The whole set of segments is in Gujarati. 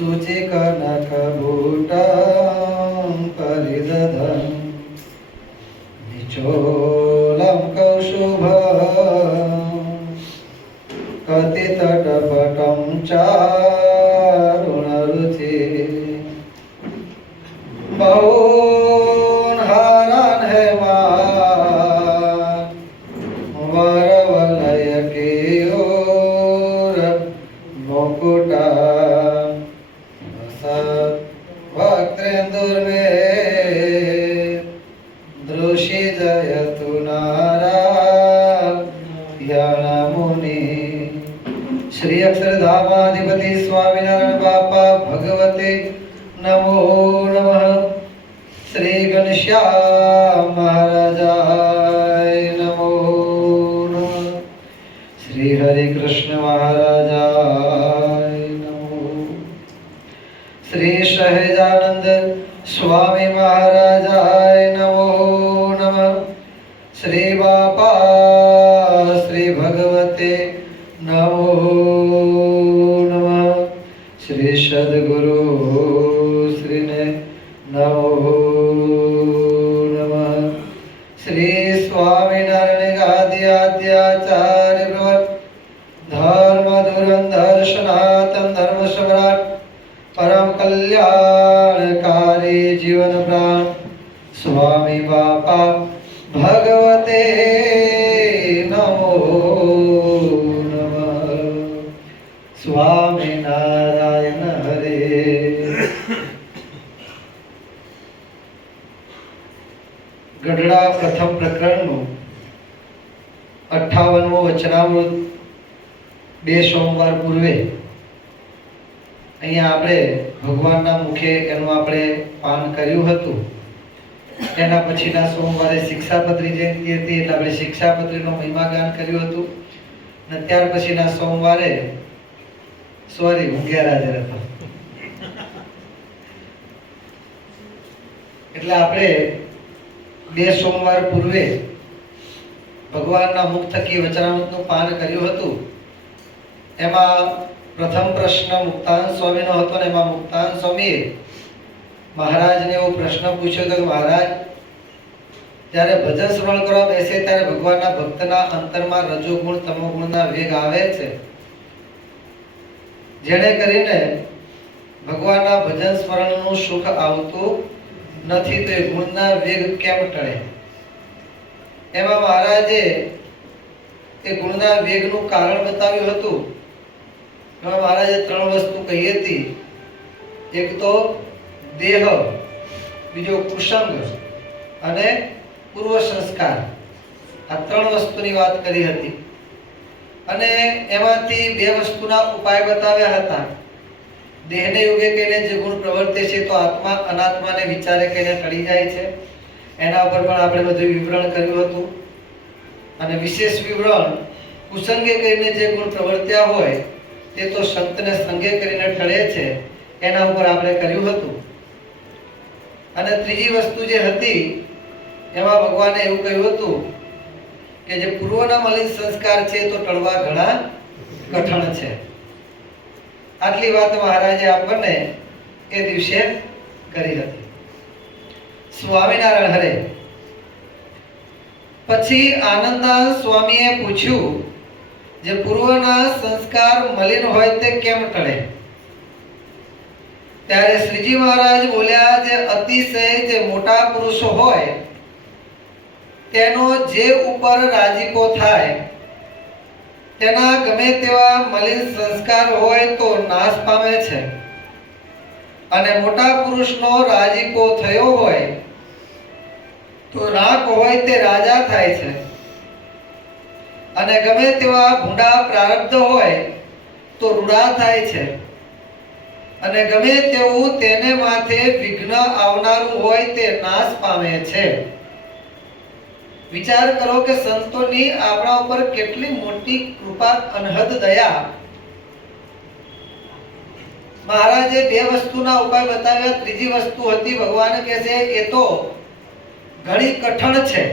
शुचिकनखभूतं परिदधन् निचोलं कौशुभम् कतितटपटं चारुणरुचिः पौन्हारान् हेमान् वरवलयकेयोर्मुकुटान् वक्त्रेन्दुर्मे दृशिजयतु नारायणमुनि। श्री अक्षरधामाधिपति स्वामिनारायण बापा भगवते नमो नमः। श्री घनश्याम महाराजाय नमो नमः। श्री हरि कृष्ण महाराजाय नमो। श्री सहजानंद स्वामी महाराजाय नमो नमः। श्री बापा श्री भगवते नमो नमः। श्री सद्गुरु श्री ने नमो नमः। श्री स्वामीनारायण आदि आद्याचार्य धर्म धुरंधर सनातन धर्म सम्राट परम कल्याणकारी जीवन प्राण स्वामी बापा भगवते नमो नमः। स्वामी नारायण हरे। गढ़ड़ा प्रथम प्रकरण 58મો વચનામૃત બે સોમવાર પૂર્વે અહીંયા આપણે ભગવાનના મુખે એનું આપણે પાન કર્યું હતું। એના પછીના સોમવારે શિક્ષાપત્રી જયંતિ હતી એટલે આપણે શિક્ષાપત્રીનો મહિમા ગાન કર્યું હતું અને ત્યાર પછીના સોમવારે સોરી હું ગેરહાજર હતો એટલે આપણે બે સોમવાર પૂર્વે ભગવાનના મુખ થકી વચનામૃતનું પાન કર્યું હતું। એમાં પ્રથમ પ્રશ્ન મુક્તાન સ્વામીનો હતો ને એમાં મુક્તાન સ્વામીએ મહારાજને એવો પ્રશ્ન પૂછ્યો કે મહારાજ જ્યારે ભજન શ્રવણ કરવા બેસે ત્યારે ભગવાનના ભક્તના અંતરમાં રજોગુણ તમોગુણના વેગ આવે છે, જેને કરીને ભગવાનના ભજન સ્મરણનું સુખ આવતું નથી, તો એ ગુણના વેગ કેમ ટળે? એમાં મહારાજે એ ગુણના વેગનું કારણ બતાવ્યું હતું। એમાં મહારાજે ત્રણ વસ્તુ કહી હતી। એક તો દેહ, બીજો કુસંગ અને પૂર્વ સંસ્કાર, આ ત્રણ વસ્તુની વાત કરી હતી અને એમાંથી બે વસ્તુના ઉપાય બતાવ્યા હતા। દેહને યોગે કહીને જે ગુણ પ્રવર્તે છે તો આત્મા અનાત્માને વિચારે કહીને ટળી જાય છે, એના ઉપર પણ આપણે બધું વિવરણ કર્યું હતું અને વિશેષ વિવરણ કુસંગે કહીને જે ગુણ પ્રવર્ત્યા હોય તે તો સંતને સંગે કરીને ટળે છે, એના ઉપર આપણે કર્યું હતું। અને ત્રીજી વસ્તુ જે હતી એમાં ભગવાને એવું કહ્યું હતું કે જે પૂર્વના મલિન સંસ્કાર છે તો ટળવા ઘણા કઠણ છે। આટલી વાત મહારાજે આપણને એ દિવસે કરી હતી। સ્વામિનારાયણ હરે। પછી આનંદાન સ્વામીએ પૂછ્યું જે પૂર્વના સંસ્કાર મલિન હોય તે કેમ ટળે? ત્યારે શ્રીજી મહારાજ બોલ્યા જે અતિશય જે મોટા પુરુષો હોય તેનો જે ઉપર રાજીપો થાય તેના ગમે તેવા મલિન સંસ્કાર હોય તો નાશ પામે છે અને મોટા પુરુષનો રાજીપો થયો હોય તો રાખ હોય તે રાજા થાય છે અને ગમે તેવા ભૂંડા પ્રારબ્ધ હોય તો રૂડા થાય છે અને ગમે તેવું તેને માથે વિઘ્ન આવનારું હોય તે નાશ પામે છે। વિચાર કરો કે સંતોની આપણા ઉપર કેટલી મોટી કૃપા અનહદ દયા। મહારાજે બે વસ્તુના ઉપાય બતાવ્યા, ત્રીજી વસ્તુ હતી ભગવાન કહે છે એ તો ઘણી કઠણ છે।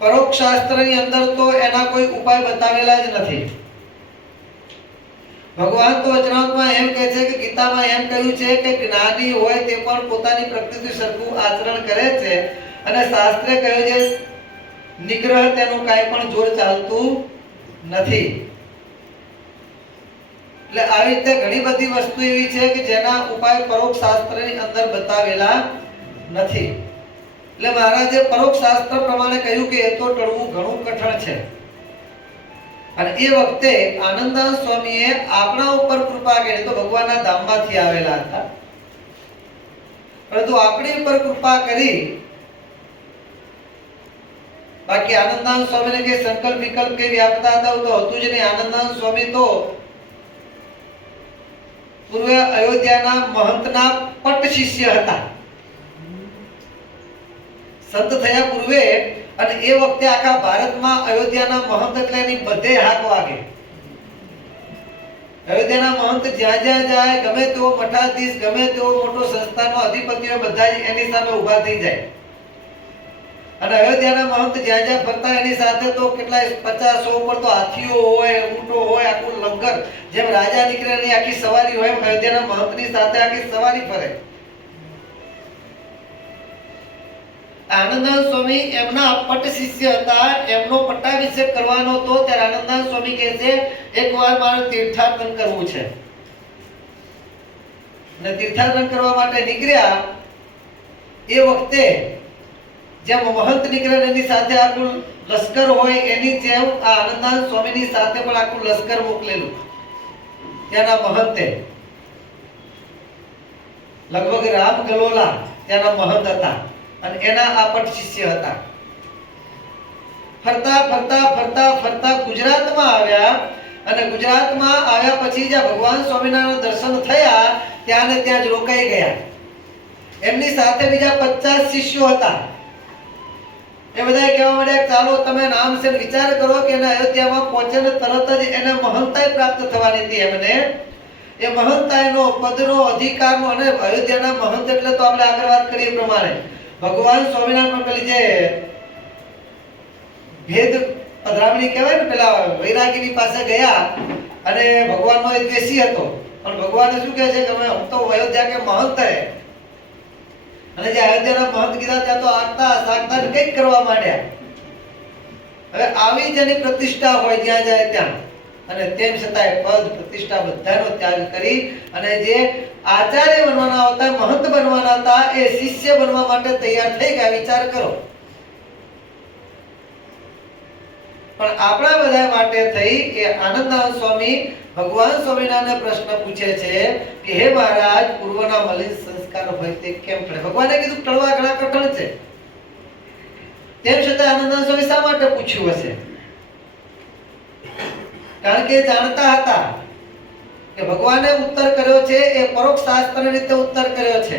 પરોક્ષ શાસ્ત્રની અંદર તો એના કોઈ ઉપાય બતાવેલા જ નથી। ભગવાન તો વચનામૃતમાં એમ કહે છે કે ગીતામાં એમ કહ્યું છે કે જ્ઞાની હોય તે પણ પોતાની પ્રકૃતિ સરખું આચરણ કરે છે અને શાસ્ત્રે કહ્યું છે નિગ્રહ તેનું કાંઈ પણ જોર ચાલતું નથી. એટલે આવી રીતે ઘણી બધી વસ્તુ એવી છે કે જેના ઉપાય પરોક્ષ શાસ્ત્રની અંદર બતાવેલા નથી. એટલે મહારાજે પરોક્ષ શાસ્ત્ર પ્રમાણે કહ્યું કે એ તો ટળવું ઘણું કઠણ છે. અને એ વખતે આનંદાનંદ સ્વામીએ આપણા ઉપર કૃપા કરી. તો ભગવાનના ધામમાંથી આવેલા હતા, પરંતુ આપણી ઉપર કૃપા કરી. બાકી આનંદાનંદ સ્વામીને કે સંકલ્પ વિકલ્પ કે વ્યાપતા હતા તો હતું જ નહીં. આનંદાનંદ સ્વામી તો પૂર્વે અયોધ્યાના મહંતના પટ શિષ્ય હતા. સંત થયા પૂર્વે અને એ વખતે આખા ભારતમાં અયોધ્યાના મહંત એટલે એની બધે હાક વાગે. અયોધ્યાના મહંત જ્યાં જ્યાં જાય, ગમે તેવો મઠાધીશ, ગમે તેવો મોટો સંસ્થાનો અધિપતિ હોય, બધા જ એની સામે ઊભા થઈ જાય. અને અયોધ્યાના મહંત જ્યાં જ્યાં ફરતા એની સાથે તો કેટલાય 50-100 ઉપર તો હાથીઓ હોય, ઊંટો હોય, આખું લંગર. જેમ રાજા નીકળે એની આખી સવારી હોય, અયોધ્યાના મહંતની સાથે આખી સવારી ફરે. આનંદાનંદ સ્વામી એમના પટ શિષ્ય હતા. એમનો પટ્ટાભિષેક કરવાનો હતો. ત્યારે આનંદાનંદ સ્વામી કહે છે એકવાર મારે તીર્થાટન કરવું છે. અને તીર્થાટન કરવા માટે નીકળ્યા. એ વખતે જેમ મહંત નીકળે એની સાથે આખું લશ્કર હોય, એની જેમ આ આનંદાનંદ સ્વામીની સાથે પણ આખું લશ્કર મોકલેલું. ત્યાંના મહંતે લગભગ રામ ગલોલા ત્યાંના મહંત હતા અને એના આપટ શિષ્ય હતા. ફરતા ફરતા ફરતા ફરતા ગુજરાતમાં આવ્યા. અને ગુજરાતમાં આવ્યા પછી જ્યાં ભગવાન સ્વામિનારાયણ દર્શન થયા ત્યાં ને ત્યાં જ રોકાઈ ગયા. એમની સાથે બીજા 50 શિષ્યો હતા. એ બધા કહેવા માંડ્યા ચાલો તમે નામ છે વિચાર કરો કે એને અયોધ્યામાં પહોંચે ને તરત જ એને મહંતાઈ પ્રાપ્ત થવાની હતી. એમને એ મહંતાઈનો પદનો અધિકારનો, અને અયોધ્યાના મહંત એટલે તો આપણે આગળ વાત કરીએ એ પ્રમાણે ભગવાન સ્વામિનારાયણ પેલી જે ભેદ પધરામણી કહેવાય ને, પેલા વૈરાગીની પાસે ગયા અને ભગવાનનો એ દ્વેષી હતો. પણ ભગવાને શું કહે છે કે અમે હમ તો અયોધ્યા કે મહંત હે. અને જે અયોધ્યાના મહંત કીધા ત્યાં તો આગતા સાગતા કંઈક કરવા માંડ્યા. હવે આવી જેની પ્રતિષ્ઠા હોય જ્યાં જાય ત્યાં, અને તેમ છતાંય પદ પ્રતિષ્ઠા બધાનો ત્યાગ કરી અને જે આચાર્ય બનવાના હતા, મહંત બનવાના હતા, એ શિષ્ય બનવા માટે તૈયાર થઈ ગયા. વિચાર કરો. પણ આપણા બધા માટે થઈ એ આનંદાનંદ સ્વામી ભગવાન સ્વામિનારાયણને પ્રશ્ન પૂછે છે કે હે મહારાજ, પૂર્વના મલિન સંસ્કાર હોય તે કેમ ટળે? ભગવાને કીધું ટળવા ઘણા કઠણ છે. તેમ છતાં આનંદાનંદ સ્વામી શા માટે પૂછ્યું હશે? કારણ કે જાણતા હતા કે ભગવાને ઉત્તર કર્યો છે એ પરોક્ષ શાસ્ત્રની રીતે ઉત્તર કર્યો છે.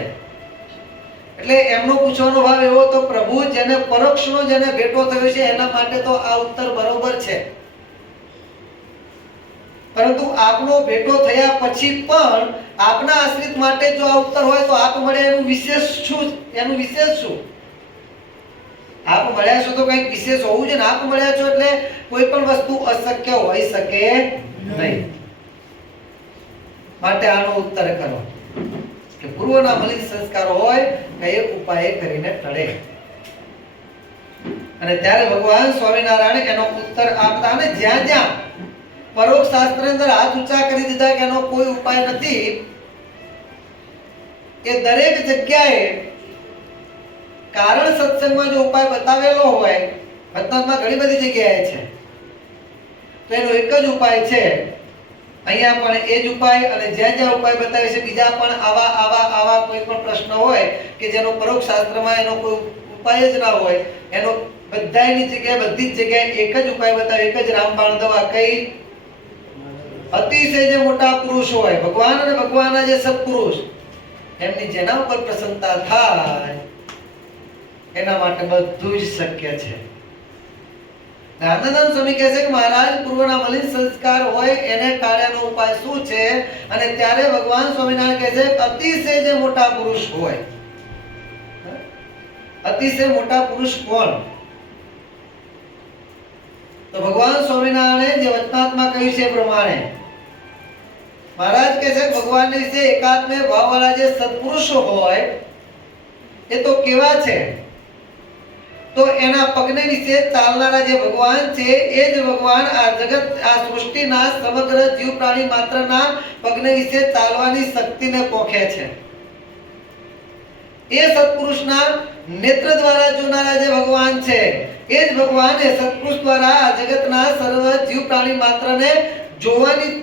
એટલે એમનો પૂછવાનો ભાવ એવો તો પ્રભુ જેને પરોક્ષનો જેને ભેટો થયો છે એના માટે તો આ ઉત્તર બરોબર છે. પરંતુ આપનો ભેટો થયા પછી પણ આપના આશ્રિત માટે જો આ ઉત્તર હોય તો આપ મળે એનું વિશેષ શું? એનું વિશેષ શું? આપ મળ્યા છો તો કંઈક વિશેષ હોવું જોઈએ ને. આપ મળ્યા છો એટલે કોઈ પણ વસ્તુ અશક્ય હોઈ શકે નહીં. માટે આનો ઉત્તર કરો કે પૂર્વના મલિન સંસ્કાર હોય કઈ ઉપાય કરીને ટળે. અને ત્યારે ભગવાન સ્વામિનારાયણ એનો ઉત્તર આપતા અને જ્યાં જ્યાં પરોક્ષ શાસ્ત્રની અંદર હાથ ઊંચા કરી દીધા કે એનો કોઈ ઉપાય નથી, એ દરેક જગ્યાએ કારણ સત્સંગમાં જો ઉપાય બતાવેલો હોય, વતનમાં ઘણી બધી જગ્યાએ છે, તો એનો એક જ ઉપાય છે. અહીંયા પણ એ જ ઉપાય, અને જ્યાં જ્યાં ઉપાય બતાવે છે બીજા પણ આવા કોઈ પણ પ્રશ્ન હોય કે જેનો પરોક્ષ શાસ્ત્રમાં એનો કોઈ ઉપાય જ ના હોય, એનો બધાની જગ્યાએ બધી જ જગ્યાએ એક જ ઉપાય બતાવે, એક જ રામબાણ દવા. કઈ? અતિશય જે મોટા પુરુષ હોય, ભગવાન અને ભગવાનના જે સત્પુરુષ, એમની જેના ઉપર પ્રસન્નતા થાય એના માટે બધું જ શક્ય છે. આનંદાનંદ સ્વામી કહે છે કે મહારાજ, પૂર્વના મલિન સંસ્કાર હોય એને ટાળવાનો ઉપાય શું છે? અને ત્યારે ભગવાન સ્વામિનારાયણ કહે છે અતિશય જે મોટા પુરુષ હોય. અતિશય મોટા પુરુષ કોણ? તો ભગવાન સ્વામિનારાયણે જે વચનાત્મા કહ્યું છે એ પ્રમાણે મહારાજ કહે છે ભગવાન વિશે એકાત્મ ભાવવાળા જે સત્પુરુષો હોય એ તો કેવા છે? તો એના પગને વિશે ચાલનારા જે ભગવાન છે એ જ ભગવાન આ જગત આ સૃષ્ટિના સમગ્ર જીવ પ્રાણી માત્રના પગને વિશે ચાલવાની શક્તિને પોખે છે. એ સત્પુરુષના નેત્ર દ્વારા જોનારા જે ભગવાન છે એ જ ભગવાન એ સત્પુરુષ દ્વારા આ જગતના સર્વ જીવ પ્રાણી માત્રને જોવાની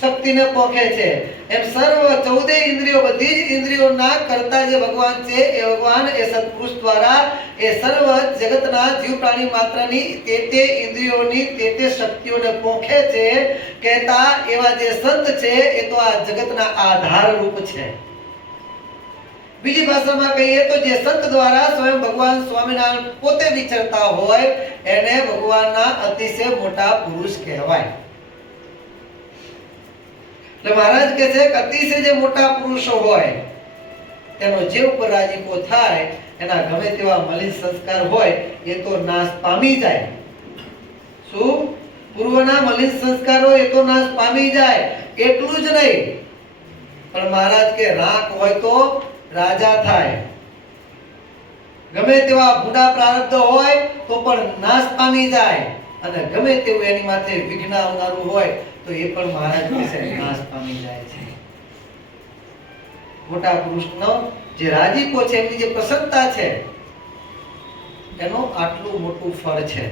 શક્તિને પોખે છે. એમ સર્વ 14 ઇન્દ્રિયો બધી જ ઇન્દ્રિયોના કરતા જે ભગવાન છે એ ભગવાન એ સત્પુરુષ દ્વારા એ સર્વ જગતના જીવ પ્રાણી માત્રની તે ઇન્દ્રિયોની તે શક્તિઓને પોખે છે. કહેતા એવા જે સંત છે એ તો આ જગતના આધાર રૂપ છે. બીજી ભાષામાં કહીએ તો જે સંત દ્વારા સ્વયં ભગવાન સ્વામિનારાયણ પોતે વિચરતા હોય એને ભગવાનના અતિશય મોટા પુરુષ કહેવાય. એટલે મહારાજ કહે છે કે અતિશય જે મોટા પુરુષો હોય તેનો જે ઉપર રાજીપો થાય એના ગમે તેવા મલિન સંસ્કાર હોય એ તો નાશ પામી જાય. શું? પૂર્વના મલિન સંસ્કારો એ તો નાશ પામી જાય. એટલું જ નહીં પણ મહારાજ કે રાખ હોય તો રાજા થાય. ગમે તેવા ભૂંડા પ્રારબ્ધ હોય તો પણ નાશ પામી જાય અને ગમે તેવું એની માથે વિઘ્ન આવનારું હોય તો એ પણ મહારાજ વિશે નાશ પામી જાય છે. મોટા પુરુષનો જે રાજીપો છે એમની જે પ્રસન્નતા છે એનું આટલું મોટું ફળ છે.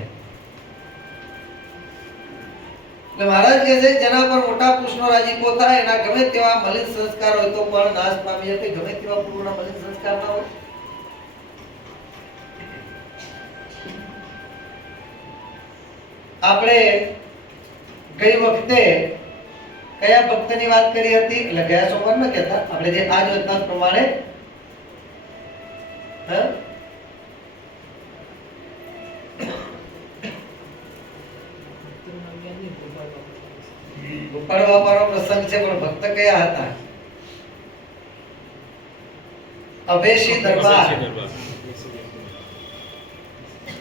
એટલે મહારાજ કહે છે જેના પર મોટા પુરુષનો રાજીપો થાય એના ગમે તેવા મલિન સંસ્કાર હોય તો પણ નાશ પામી જાય. ગમે તેવા પૂર્વના મલિન સંસ્કાર ના હોય. આપણે ગઈ વખતે કયા ભક્તની વાત કરી હતી? એટલે ગયા સોમવારમાં કહેતા આપણે જે આજ વચનામૃત પ્રમાણે ગોપાળ બાપાનો પ્રસંગ છે પણ ભક્ત કયા હતા? અભેશી દરબાર.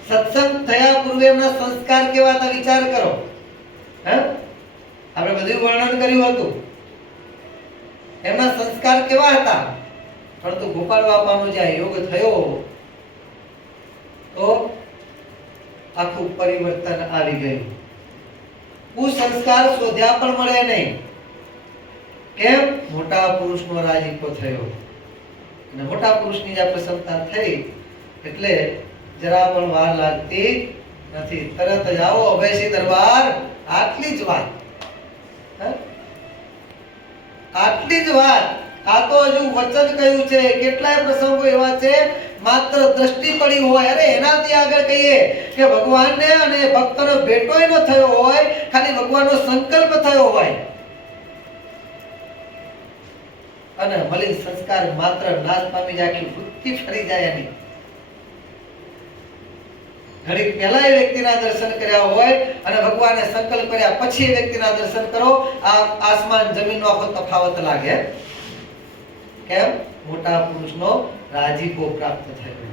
સત્સંગ થયા પૂર્વે એમના સંસ્કાર કેવા હતા વિચાર કરો. આપણે બધું વર્ણન કર્યું હતું. એમના સંસ્કાર કેવા હતા? પરંતુ ગોપાળ બાપાનો જ્યાં યોગ થયો તો આખું પરિવર્તન આવી ગયું. કુસંસ્કાર શોધ્યા પણ મળે નહીં. કેમ? મોટા પુરુષનો રાજીપો થયો અને મોટા પુરુષની જે પ્રસન્નતા થઈ એટલે જરા પણ વાર લાગતી નથી. તરત જ આવો અભયસિંહ દરબાર. આટલી જ વાત. આટલી જ વાત. આ તો હજુ વચન કહ્યું છે. કેટલાય પ્રસંગો એવા છે માત્ર દ્રષ્ટિ પડી હોય અરે એનાથી આગળ કહીએ કે ભગવાનને અને ભક્તનો ભેટોય ન થયો હોય, ખાલી ભગવાનનો સંકલ્પ થયો હોય અને મલિન સંસ્કાર માત્ર નાશ પામી જાય, આખી વૃત્તિ ફરી જાય એની. ઘડી પહેલા એ વ્યક્તિના દર્શન કર્યા હોય અને ભગવાને સંકલ્પ કર્યા પછી એ વ્યક્તિના દર્શન કરો, આ આસમાન જમીનનો આખો તફાવત લાગે. કેમ? મોટા પુરુષનો રાજીપો પ્રાપ્ત થયો.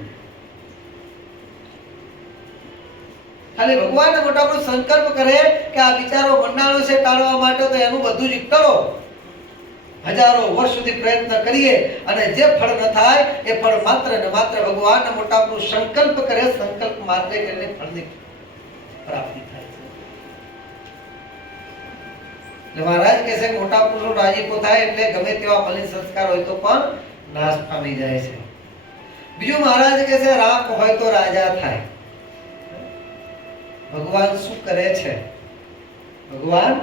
ખાલી ભગવાન મોટા પુરુષ સંકલ્પ કરે કે આ વિચારો મંડાણો છે ટાળવા માટે તો એનું બધું જ કરો. હજારો વર્ષ સુધી પ્રયત્ન કરીએ અને જે ફળ ન થાય એ ફળ માત્ર ને માત્ર ભગવાન મોટા પુરુષ સંકલ્પ કરે, સંકલ્પ માત્ર કરીને ફળની પ્રાપ્તિ થાય છે. એટલે મહારાજ કહે છે મોટા પુરુષનો રાજીપો થાય એટલે ગમે તેવા મલિન સંસ્કાર હોય તો પણ નાશ પામી જાય છે. બીજું મહારાજ કહે છે રાખ હોય તો રાજા થાય. ભગવાન શું કરે છે? ભગવાન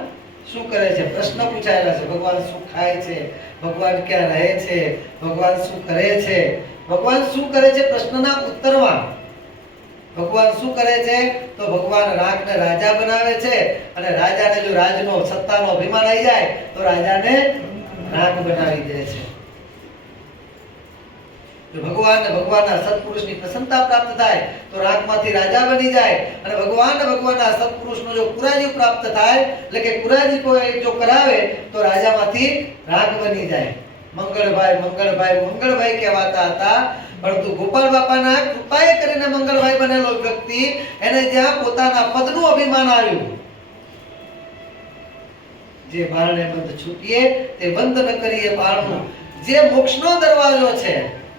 શું કરે છે? પ્રશ્ન પૂછાયેલા છે. ભગવાન શું ખાય છે? ભગવાન ક્યાં રહે છે? ભગવાન શું કરે છે? ભગવાન શું કરે છે? પ્રશ્નના ઉત્તરમાં ભગવાન શું કરે છે? તો ભગવાન રાખને રાજા બનાવે છે અને રાજાને જો રાજનો સત્તાનો અભિમાન આવી જાય તો રાજાને રાખ બનાવી દે છે. જો ભગવાનના સત્પુરુષની પ્રસન્નતા પ્રાપ્ત થાય તો રાગમાંથી રાજા બની જાય અને ભગવાનના સત્પુરુષનો જો કુરાજી પ્રાપ્ત થાય એટલે કે કુરાજી કોઈ જો કરાવે તો રાજામાંથી રાગ બની જાય. મંગળભાઈ કહેવાતા હતા પરંતુ ગોપાળ બાપાના કૃપાએ કરીને મંગળભાઈ બનેલો વ્યક્તિ એને જ્યાં પોતાના પદનું અભિમાન આવ્યું, જે બારણે બંધ છૂટીએ તે બંધ ન કરીએ બારણું, જે મોક્ષનો દરવાજો છે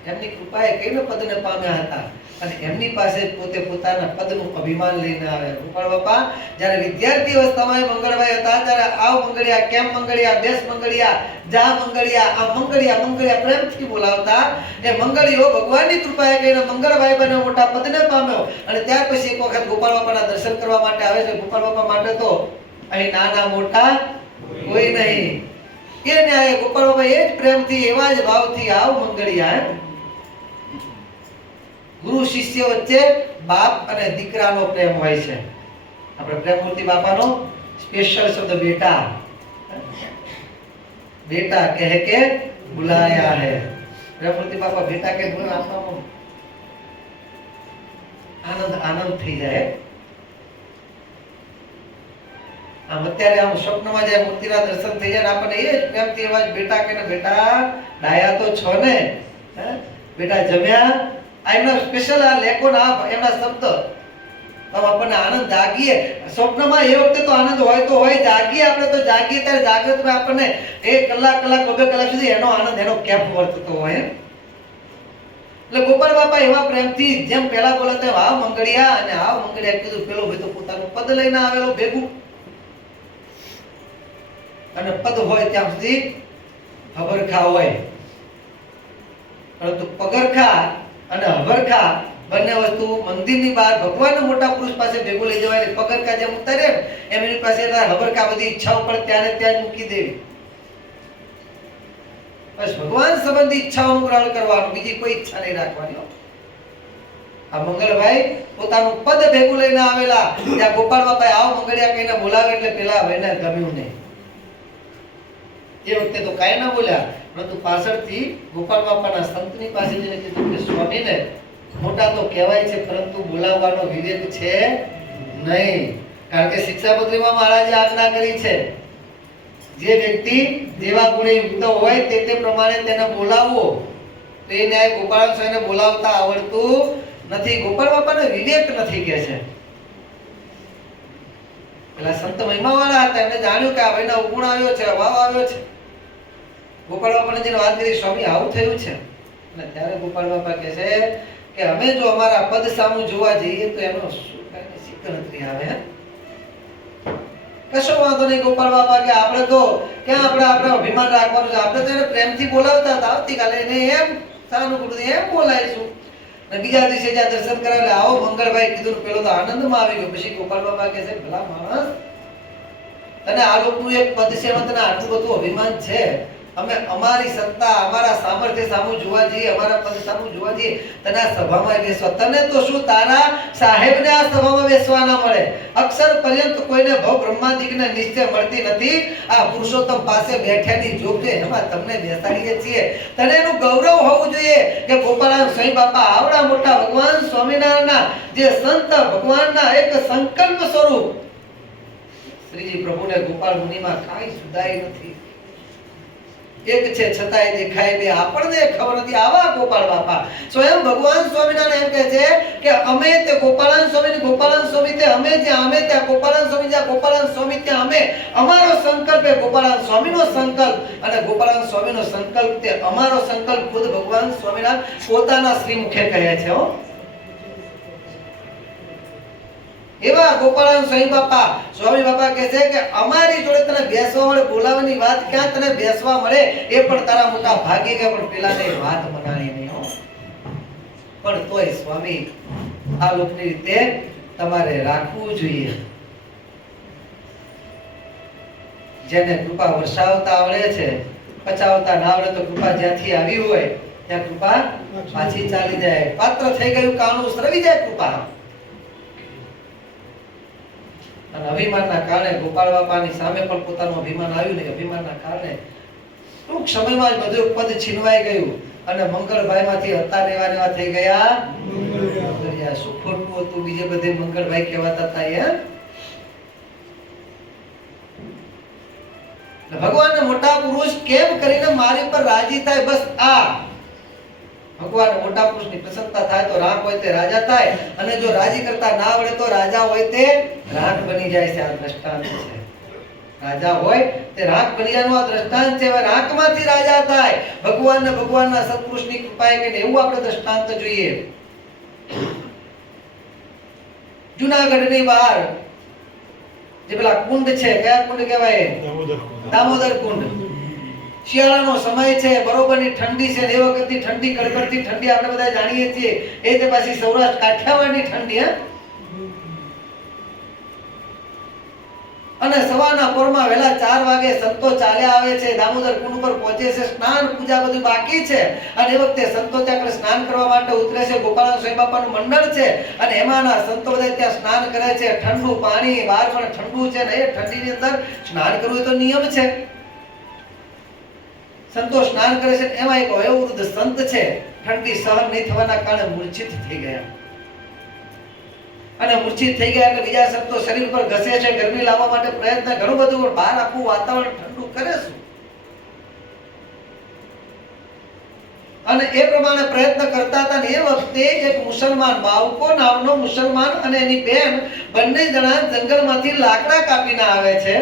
એમની કૃપાએ કઈને પદને પામ્યા હતા અને એમની પાસે પોતે પોતાના પદનું અભિમાન લઈને આવે. ગોપાળ બાપા જ્યારે વિદ્યાર્થી અવસ્થામાં મંગળભાઈ હતા ત્યારે આવ મંગળિયા, કેમ મંગળિયા, બેસ મંગળિયા, જા મંગળિયા, આ મંગળિયા મંગળિયા પ્રેમથી બોલાવતા. એ મંગળિયો ભગવાનની કૃપાએ કહીને મંગળભાઈ બને મોટા પદને પામ્યો અને ત્યાર પછી એક વખત ગોપાળ બાપાના દર્શન કરવા માટે આવે છે. ગોપાળ બાપા માટે તો અહીં નાના મોટા કોઈ નહીં. એ ન્યાય ગોપાળ બાપા એ જ પ્રેમથી એવા જ ભાવથી આવ મંગળિયા. ગુરુ શિષ્ય વચ્ચે બાપ અને દીકરાનો પ્રેમ હોય છે. આપણે પ્રેમમૂર્તિ બાપાનો સ્પેશિયલ શબ્દ બેટા, બેટા કહે કે બુલાયા હે. પ્રેમમૂર્તિ બાપા બેટા કે આપવામાં આનંદ થઈ જાય. આમ અત્યારે આમ સ્વપ્નમાં જાય મૂર્તિના દર્શન થઈ જાય આપણને એ જ પ્રેમથી એવા બેટા કે બેટા ડાયા તો છો ને, બેટા જમ્યા. આ એમના સ્પેશિયલ આ લેખો ના એમના શબ્દ તો આપણને આનંદ જાગીએ. સ્વપ્નમાં એ વખતે તો આનંદ હોય તો હોય, જાગીએ આપણે તો જાગીએ ત્યારે જાગૃતમાં આપણને 1 કલાક 2 કલાક સુધી એનો આનંદ એનો કેપ વર્તતો હોય. એટલે ગોપાળ બાપા એવા પ્રેમથી જેમ પહેલા બોલાતા આવ મંગળિયા અને આવ મંગળિયા કીધું, પેલો ભાઈ તો પોતાનું પદ લઈને આવેલો ભેગું અને પદ હોય ત્યાં સુધી હબરખા હોય, પરંતુ પગરખા અને હબરખા બંને વસ્તુ મંદિરની બહાર ભગવાનના મોટા પુરુષ પાસે ભેગું લઈ જવાય. પગરખા જેમ ઉતારે એમ એની પાસે હબરખા બધી ઈચ્છાઓ પણ ત્યાં જ મૂકી દેવી. બસ ભગવાન સંબંધી ઈચ્છાઓનું ગ્રહણ કરવાનું, બીજી કોઈ ઈચ્છા નહીં રાખવાની. આ મંગળભાઈ પોતાનું પદ ભેગું લઈને આવેલા. ત્યાં ગોપાળ બાપાએ આવ મંગળિયા કહીને બોલાવે એટલે પેલા ભાઈને ગમ્યું નહીં. એ વખતે તો કાંઈ ના બોલ્યા, પરંતુ પાછળથી ગોપાળ બાપાના સંતની પાસે જઈને કીધું કે સ્વામીને મોટા તો કહેવાય છે પરંતુ બોલાવવાનો વિવેક છે નહીં. કારણ કે શિક્ષાપત્રીમાં મહારાજે આજ્ઞા કરી છે જે વ્યક્તિ જેવા ગુણે યુક્ત હોય તે પ્રમાણે તેને બોલાવવો. તો એ ન્યાય ગોપાળ સ્વામીને બોલાવતા આવડતું નથી. ગોપાળ બાપાને વિવેક નથી કે છે. પેલા સંત મહિમાવાળા હતા, એમને જાણ્યું કે આ ભાઈના અવગુણ આવ્યો છે, અભાવ આવ્યો છે. ગોપાળ બાપાને જેને વાત કરી, સ્વામી આવું થયું છે. અને ત્યારે ગોપાળ બાપા કહે છે કે અમે જો અમારા પદ સામું જોવા જઈએ તો એનો શું કાંઈ શીખણત્રી આવે. કશો વાંધો નહીં ગોપાળ બાપા કે આપણે તો ક્યાં આપણે અભિમાન રાખવાનું છે. આપણે તો એને પ્રેમથી બોલાવતા હતા, આવતીકાલે એને એમ સાનુકૂળ એમ બોલાવીશું. અને બીજા દિવસે જ્યાં દર્શન કરાવે આવો મંગળભાઈ કીધું, પેલો તો આનંદમાં આવી ગયો. પછી ગોપાળ બાપા કહે છે ભલા માણસ, તને આ લોકનું એક પદ છે એમાં તને આટલું બધું અભિમાન છે. અમે અમારી સત્તા અમારા સામર્થ્ય સામુ જોવા જઈએ, અમારા પદ સામુ જોવા જઈએ, તને આ સભામાં બેસવા, તને તો શું તારા સાહેબને આ સભામાં બેસવા ના મળે. અક્ષર પર્યંત કોઈને ભવ બ્રહ્માદિકને નિશ્ચય મળતી નથી. આ પુરુષોત્તમ પાસે બેઠ્યાની જોગે એમાં તમને બેસાડીએ છીએ. તને એનું ગૌરવ હોવું જોઈએ કે ગોપાળાન સ્વામી બાપા આવડા મોટા ભગવાન સ્વામિનારાયણના જે સંત ભગવાનના એક સંકલ્પ સ્વરૂપ શ્રીજી પ્રભુને ગોપાળ મુનિમાં કાંઈ સુધાઈ નથી. એક છે છતાંય દેખાય બે, આપણને ખબર નથી. આવા ગોપાળ બાપા સ્વયં ભગવાન સ્વામિનારાયણ એમ કહે છે કે અમે તે ગોપાળાન સ્વામી તે અમે જ્યાં, અમે ત્યાં ગોપાળાન સ્વામી જ્યાં, ગોપાળાન સ્વામી ત્યાં અમે. અમારો સંકલ્પ એ ગોપાળાન સ્વામીનો સંકલ્પ અને ગોપાળાન સ્વામીનો સંકલ્પ તે અમારો સંકલ્પ. ખુદ ભગવાન સ્વામિનારાયણ પોતાના શ્રી મુખે કહે છે. એવા ગોપાળાન સ્વામી બાપા કહે છે કે અમારી જોડે તને બેસવા મળે, બોલાવાની વાત ક્યાં તને બેસવા મળે એ પણ તારા મોટા ભાગ્ય કે પણ પેલાને વાત મનાણી નહીં. પણ તોય સ્વામી આ લોકની રીતે તમારે રાખવું જોઈએ. જેને કૃપા વરસાવતા આવડે છે, પચાવતા ના આવડે તો કૃપા જ્યાંથી આવી હોય ત્યાં કૃપા પાછી ચાલી જાય. પાત્ર થઈ ગયું કાણું સ્રવી જાય કૃપા. અને અભિમાનના કારણે ગોપાળ બાપાની સામે પણ પોતાનું અભિમાન આવ્યું નહીં. અભિમાનના કારણે ટૂંક સમયમાં જ બધું પદ છીનવાઈ ગયું અને મંગળભાઈ માંથી હતા રહેવા થઈ ગયા. શું ખોટું હતું? બીજે બધે મંગળભાઈ કહેવાતા હતા. ભગવાન મોટા પુરુષ કેમ કરીને મારી પર રાજી થાય, બસ આ ભગવાન મોટા પુરુષની પ્રસન્નતા થાય તો રાખ હોય તે રાજા થાય, અને જો રાજી કરતા ના આવડે તો રાજા હોય તે રાખ બની જાય છે. આ દ્રષ્ટાંત છે. રાજા હોય તે રાખ બલિયાનું આ દ્રષ્ટાંત છે. રાખમાંથી રાજા થાય ભગવાન ને ભગવાનના સત્પુરુષની કૃપાએ કે એવું આપણે દ્રષ્ટાંત જોઈએ. જુનાગઢની બહાર જે પેલા કુંડ છે, કયા કુંડ કહેવાય? દામોદર કુંડ. શિયાળાનો સમય છે, બરોબરની ઠંડી છે, એ વખતની ઠંડી, કડકડતી ઠંડી આપણે બધા જાણીએ છીએ. એ તે પાછી સૌરાષ્ટ્ર કાઠિયાવાડની ઠંડી. અને સવારના પોરમાં વહેલા 4 વાગે સંતો ચાલ્યા આવે છે, દામોદર કુંડ ઉપર પહોંચે છે. સ્નાન પૂજા બધું બાકી છે અને એ વખતે સંતો ત્યાં સ્નાન કરવા માટે ઉતરે છે. ગોપાળાન સ્વામી બાપાનું મંડળ છે અને એમાંના સંતો બધા ત્યાં સ્નાન કરે છે. ઠંડુ પાણી, બહાર પણ ઠંડુ છે ને એ ઠંડીની અંદર સ્નાન કરવું તો નિયમ છે. સંતો સ્નાન કરે છે. એમાં એક વયોવૃદ્ધ સંત છે, ઠંડી સહન નહીં થવાના કારણે મૂર્છિત થઈ ગયા. અને મૂર્છિત થઈ ગયા એટલે બીજા સંતો શરીર પર ઘસે છે, ગરમી લાવવા માટે પ્રયત્ન ઘણું બધું, પણ બહાર આખું વાતાવરણ ઠંડુ કરે શું? અને એ પ્રમાણે પ્રયત્ન કરતા હતા ને એ વખતે એક મુસલમાન, બાવકો નામનો મુસલમાન અને એની બેન બંને જણા જંગલમાંથી લાકડા કાપીને આવે છે.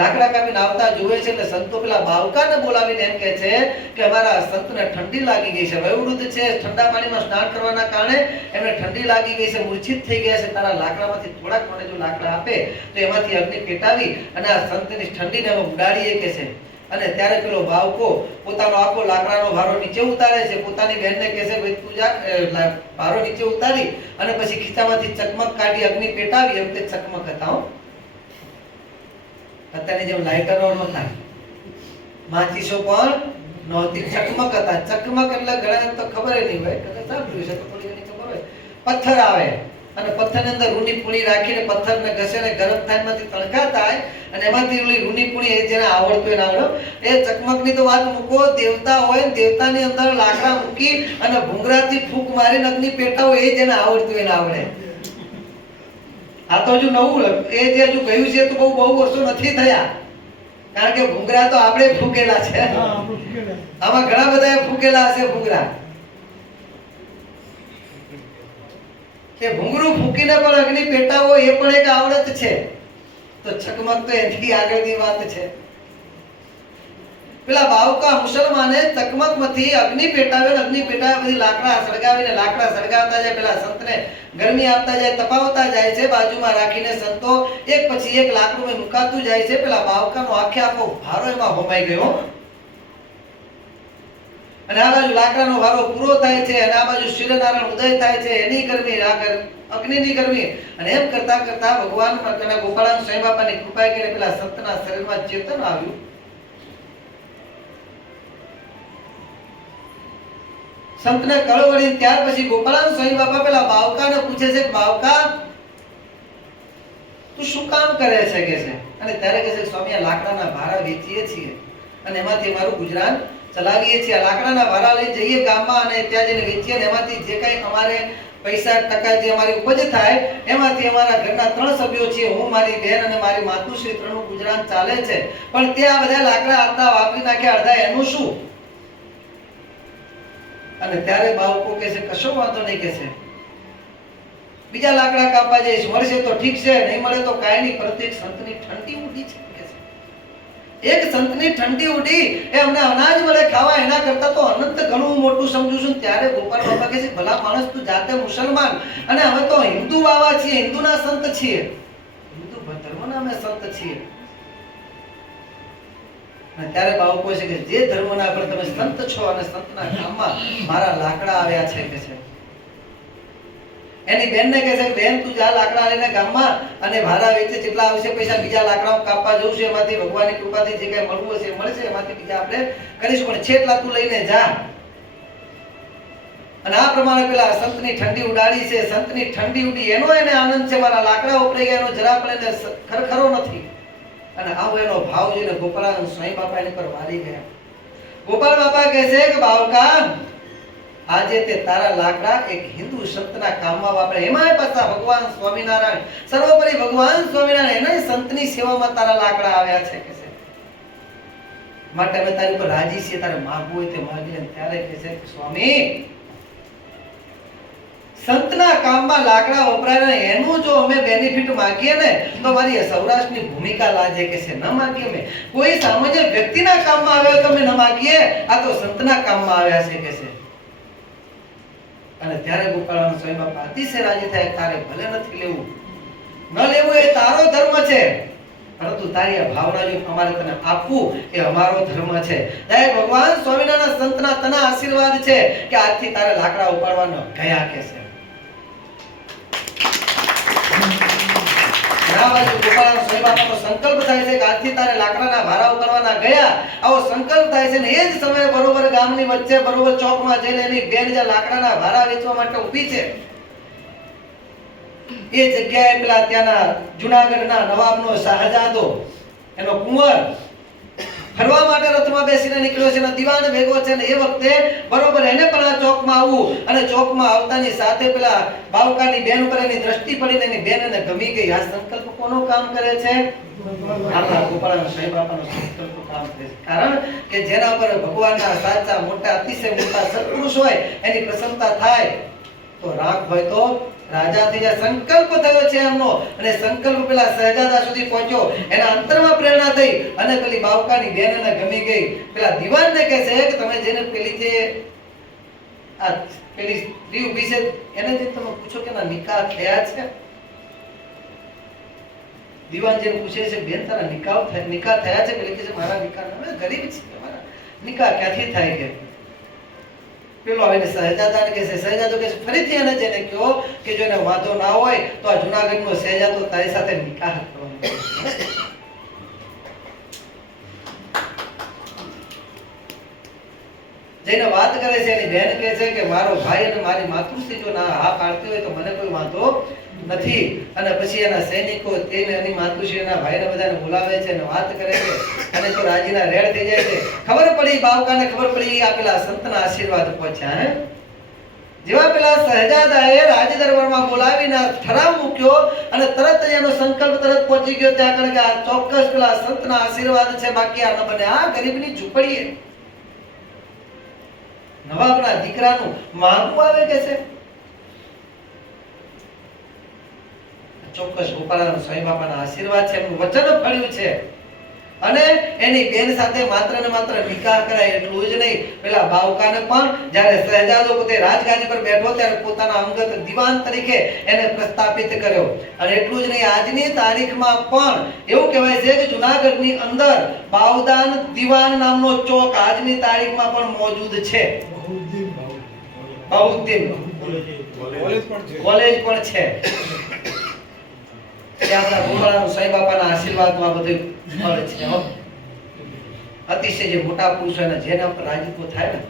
લાકડા કાપીને આવતા જુએ છે એટલે સંતો પેલા બાવકાને બોલાવીને એમ કહે છે કે અમારા સંતને ઠંડી લાગી ગઈ છે, વયોવૃદ્ધ છે, ઠંડા પાણીમાં સ્નાન કરવાના કારણે એમને ઠંડી લાગી ગઈ છે, મૂર્છિત થઈ ગયા છે. તારા લાકડામાંથી થોડાક મને જો લાકડા આપે તો એમાંથી અગ્નિ પેટાવી અને આ સંતની ઠંડીને ઉડાડીએ કે છે. અને ત્યારે પેલો બાવકો પોતાનો આખો લાકડાનો ભારો નીચે ઉતારે છે, પોતાની બહેનને કહે છે ભાઈ તું જા, ભારો નીચે ઉતારી અને પછી ખીચામાંથી ચકમક કાઢી અગ્નિ પેટાવી. એ વખતે ચકમક હતા, અત્યારની જેમ લાઇટરો નહોતા, માચીસો પણ નહોતી, ચકમક હતા. ચકમક એટલે ઘણા તો ખબર નહીં હોય, કદાચ સાંભળ્યું છે તો થોડી ઘણી ખબર હોય. પથ્થર આવે અને પથ્થરની અંદર રૂની પૂણી રાખીને પથ્થરને ઘસે ને ગરમ થાય, એમાંથી તણકા થાય અને એમાંથી ઓલી રૂની પૂણી, એ જેને આવડતું એને આવડો. એ ચકમકની તો વાત મૂકો, દેવતા હોય ને દેવતાની અંદર લાકડા મૂકી અને ભૂંગરાથી ફૂંક મારીને અગ્નિ પેટાવો, એ જેને આવડતું એને આવડે. આ તો હજુ નવું, એ જે હજુ ગયું છે તો બહુ વર્ષો નથી થયા, કારણ કે ભૂંગરા તો આપણે ફૂકેલા છે. આમાં ઘણા બધા ફૂકેલા હશે ભૂંગરા. કે ભૂંગરું ફૂકીને પણ અગ્નિ પેટાવો એ પણ એક આવડત છે. તો ચકમક તો એથી આગળની વાત છે. પેલા બાવકા મુસલમાને ચકમકમાંથી અગ્નિ પેટાવે, અગ્નિ પેટાવે, બધી લાકડા સળગાવીને લાકડા સળગાવતા જાય, પેલા સંતને ગરમી આપતા જાય, તપાવતા જાય છે. બાજુમાં રાખીને સંતો એક પછી એક લાકડું મુકાતું જાય છે. પેલા બાવકાનો આખે આખો ભારો એમાં હોમાઈ ગયો અને આ બાજુ લાકડાનો ભારો પૂરો થાય છે અને આ બાજુ સૂર્યનારાયણ ઉદય થાય છે, એની ગરમી, અગ્નિની ગરમી. અને એમ કરતા કરતા ભગવાન ગોપાળાન સ્વામી બાપાની કૃપા કરીને પેલા સંતના શરીરમાં ચેતન આવ્યું. સંતને કળવળી. ત્યાર પછી ગોપાળાન સ્વામી બાપા પેલા બાવકાને પૂછે છે કે બાવકા તું શું કામ કરે છે કે છે? અને ત્યારે કહે છે સ્વામી આ લાકડાના ભારા વેચીએ છીએ અને એમાંથી અમારું ગુજરાન ચલાવીએ છીએ. આ લાકડાના ભારા લઈ જઈએ ગામમાં અને ત્યાં જઈને વેચીએ અને એમાંથી જે કંઈ અમારે પૈસા ટકા જે અમારી ઉપજ થાય એમાંથી અમારા ઘરના 3 સભ્યો છીએ, હું, મારી બહેન અને મારી માતુશ્રી, 3નું ગુજરાન ચાલે છે. પણ ત્યાં બધા લાકડા આટલા વાપરી નાખ્યા, અડધા એનું શું? અને ત્યારે બાવકો કહે છે કશો વાંધો નહીં, કહે છે બીજા લાકડા કાપવા જઈશ, મળશે તો ઠીક છે, નહીં મળે તો કાંઈ નહીં. પરંતુ એક સંતની ઠંડી ઉડી છે, કહે છે એક સંતની ઠંડી ઉડી, એ અમને અનાજ મળે ખાવા, એના કરતા તો અનંત ઘણું મોટું સમજુ છું. ત્યારે ગોપાલ બાપા કહે છે ભલા માણસ તું જાતે મુસલમાન અને અમે તો હિન્દુ બાવા છીએ, હિન્દુના સંત છીએ, હિન્દુ ધર્મના અમે સંત છીએ. અને ત્યારે બાવકો છે કે જે ધર્મના પર તમે સંત છો અને સંતના કામમાં મારા લાકડા આવ્યા છે, કે છે એની બેનને કહે છે કે બેન તું જા લાકડા લઈને ગામમાં અને ભાડા વેચે, જેટલા આવશે પૈસા બીજા લાકડાઓ કાપવા જવું છે, એમાંથી ભગવાનની કૃપાથી જે કઈ મળવું હશે મળશે, એમાંથી બીજા આપણે કરીશું, પણ છેટલા તું લઈને જા. અને આ પ્રમાણે પેલા સંતની ઠંડી ઉડાડી છે. સંતની ઠંડી ઉડી એનો એને આનંદ છે, મારા લાકડા ઉપડી ગયા, એનો જરા પણ એને ખરખરો નથી. અને આવો એનો ભાવ જોઈને ગોપાળાન સ્વામી બાપા એની પર વારી ગયા. ગોપાલ બાપા કહે છે કે બાવકા આજે તે તારા લાકડા એક હિન્દુ સંતના કામમાં વાપરે, એમાંય પાછા ભગવાન સ્વામિનારાયણ, સર્વોપરી ભગવાન સ્વામિનારાયણ એના સંતની સેવામાં તારા લાકડા આવ્યા છે, કે છે માટે અમે તારી ઉપર રાજી છીએ, તારે માગવું હોય તે માગી. ત્યારે કહે છે સ્વામી સંતના કામમાં લાકડા વપરાય ને એનું જો અમે બેનિફિટ માંગીએ ને તો મારી સૌરાષ્ટ્રની ભૂમિકા લાજે કે છે ન માંગીએ અમે કોઈ સામાન્ય વ્યક્તિના કામમાં આવ્યો તો અમે ન માંગીએ આ તો સંતના કામમાં આવ્યા છે કે છે અને ત્યારે ગોપાળાનો સ્વામી બાપા અતિશય રાજી થાય તારે ભલે નથી લેવું ન લેવું એ તારો ધર્મ છે પરંતુ તારી આ ભાવના જો અમારે તને આપવું એ અમારો ધર્મ છે જય ભગવાન સ્વામિનારાયણ સંતના તના આશીર્વાદ છે કે આજથી તારે લાકડા ઉપાડવાનો ગયા કે છે ગોપાળાનો સ્વામી બાપાનો સંકલ્પ થાય છે કે આજથી તારે લાકડાના ભારા ઉપાડવાના ગયા આવો સંકલ્પ થાય છે ને એ જ સમયે બરોબર ગામની વચ્ચે બરોબર ચોકમાં જઈને એની બેન જે લાકડાના ભારા વેચવા માટે ઊભી છે એ જગ્યાએ પેલા ત્યાંના જૂનાગઢના નવાબનો શાહજાદો એનો કુંવર ફરવા માટે રથમાં બેસીને નીકળ્યો છે અને દીવાન ભેગો છે ને એ વખતે બરોબર એને પણ આ ચોકમાં આવવું અને ચોકમાં આવતાની સાથે પેલા બાવકાની બેન ઉપર એની દ્રષ્ટિ પડીને એની બેન એને ગમી ગઈ આ સંકલ્પ કોનો કામ કરે છે આપણા ગોપાળાના સ્વામી બાપાનો સંકલ્પ કામ કરે છે કારણ કે જેના પર ભગવાનના સાચા મોટા અતિશય મોટા સત્પુરુષ હોય એની પ્રસન્નતા થાય તો રાખ હોય તો રાજાથી જે સંકલ્પ થયો છે એમનો અને સંકલ્પ પેલા સહજાદા સુધી પહોંચ્યો એના અંતરમાં પ્રેરણા થઈ અને પેલી બાવકાની બેન એને ગમી ગઈ પેલા દીવાનને કહે છે કે તમે જેને પેલી જે આ પેલી સ્ત્રી ઊભી છે એને જે તમે પૂછો કે ના નિકાહ થયા છે દીવાન જેને પૂછે છે બેન તારા નિકાહ થયા છે પેલી કહે છે મારા નિકાહ અમે ગરીબ છીએ મારા નિકાહ ક્યાંથી થાય કે પેલો આવીને સહજાદાને કહે છે સહજાદો કહે છે ફરીથી એને જેને કહો કે જો એને વાંધો ના હોય તો આ જૂનાગઢનો સહજાદો તારી સાથે નિકાહ કરવાનો જઈને વાત કરે છે એની બેન કહે છે કે મારો ભાઈ અને મારી માતૃશ્રી જો ના હા પાડતી હોય તો મને કોઈ વાંધો નથી અને પછી એના સૈનિકો તેને એની માતૃશ્રી એના ભાઈને બધાને બોલાવે છે અને વાત કરે છે અને તો રાજીના રેડ થઈ જાય છે ખબર પડી બાવકાને ખબર પડી આ પેલા સંતના આશીર્વાદ પહોંચ્યા હે જેવા પેલા સહજાદાએ રાજ દરબારમાં બોલાવીને ઠરાવ મૂક્યો અને તરત જ એનો સંકલ્પ તરત પહોંચી ગયો ત્યાં કારણ કે આ ચોક્કસ પેલા સંતના આશીર્વાદ છે બાકી આ ન બને આ ગરીબની ઝૂંપડીએ નવાબના દીકરાનું માંગવું આવે કે છે ચોક્કસ ગોપાળાના સ્વામી બાપાના આશીર્વાદ છે એમનું વચન ફળ્યું છે અને એની બેન સાથે માત્ર ને માત્ર નિકાહ કરાય એટલું જ નહીં પેલા બાવકાને પણ જ્યારે સહજાદો પોતે રાજગાદી પર બેઠો ત્યારે પોતાના અંગત દીવાન તરીકે એને પ્રસ્થાપિત કર્યો અને એટલું જ નહીં આજની તારીખમાં પણ એવું કહેવાય છે કે જૂનાગઢની અંદર બાવદાન દીવાન નામનો ચોક આજની તારીખમાં પણ મોજૂદ છે બહુદ્દીન કોલેજ પણ છે કે આપણા ગોપાળાના સ્વામી બાપાના આશીર્વાદમાં બધું મળે છે અતિશય જે મોટા પુરુષો એના જેના પર રાજીપો થાય ને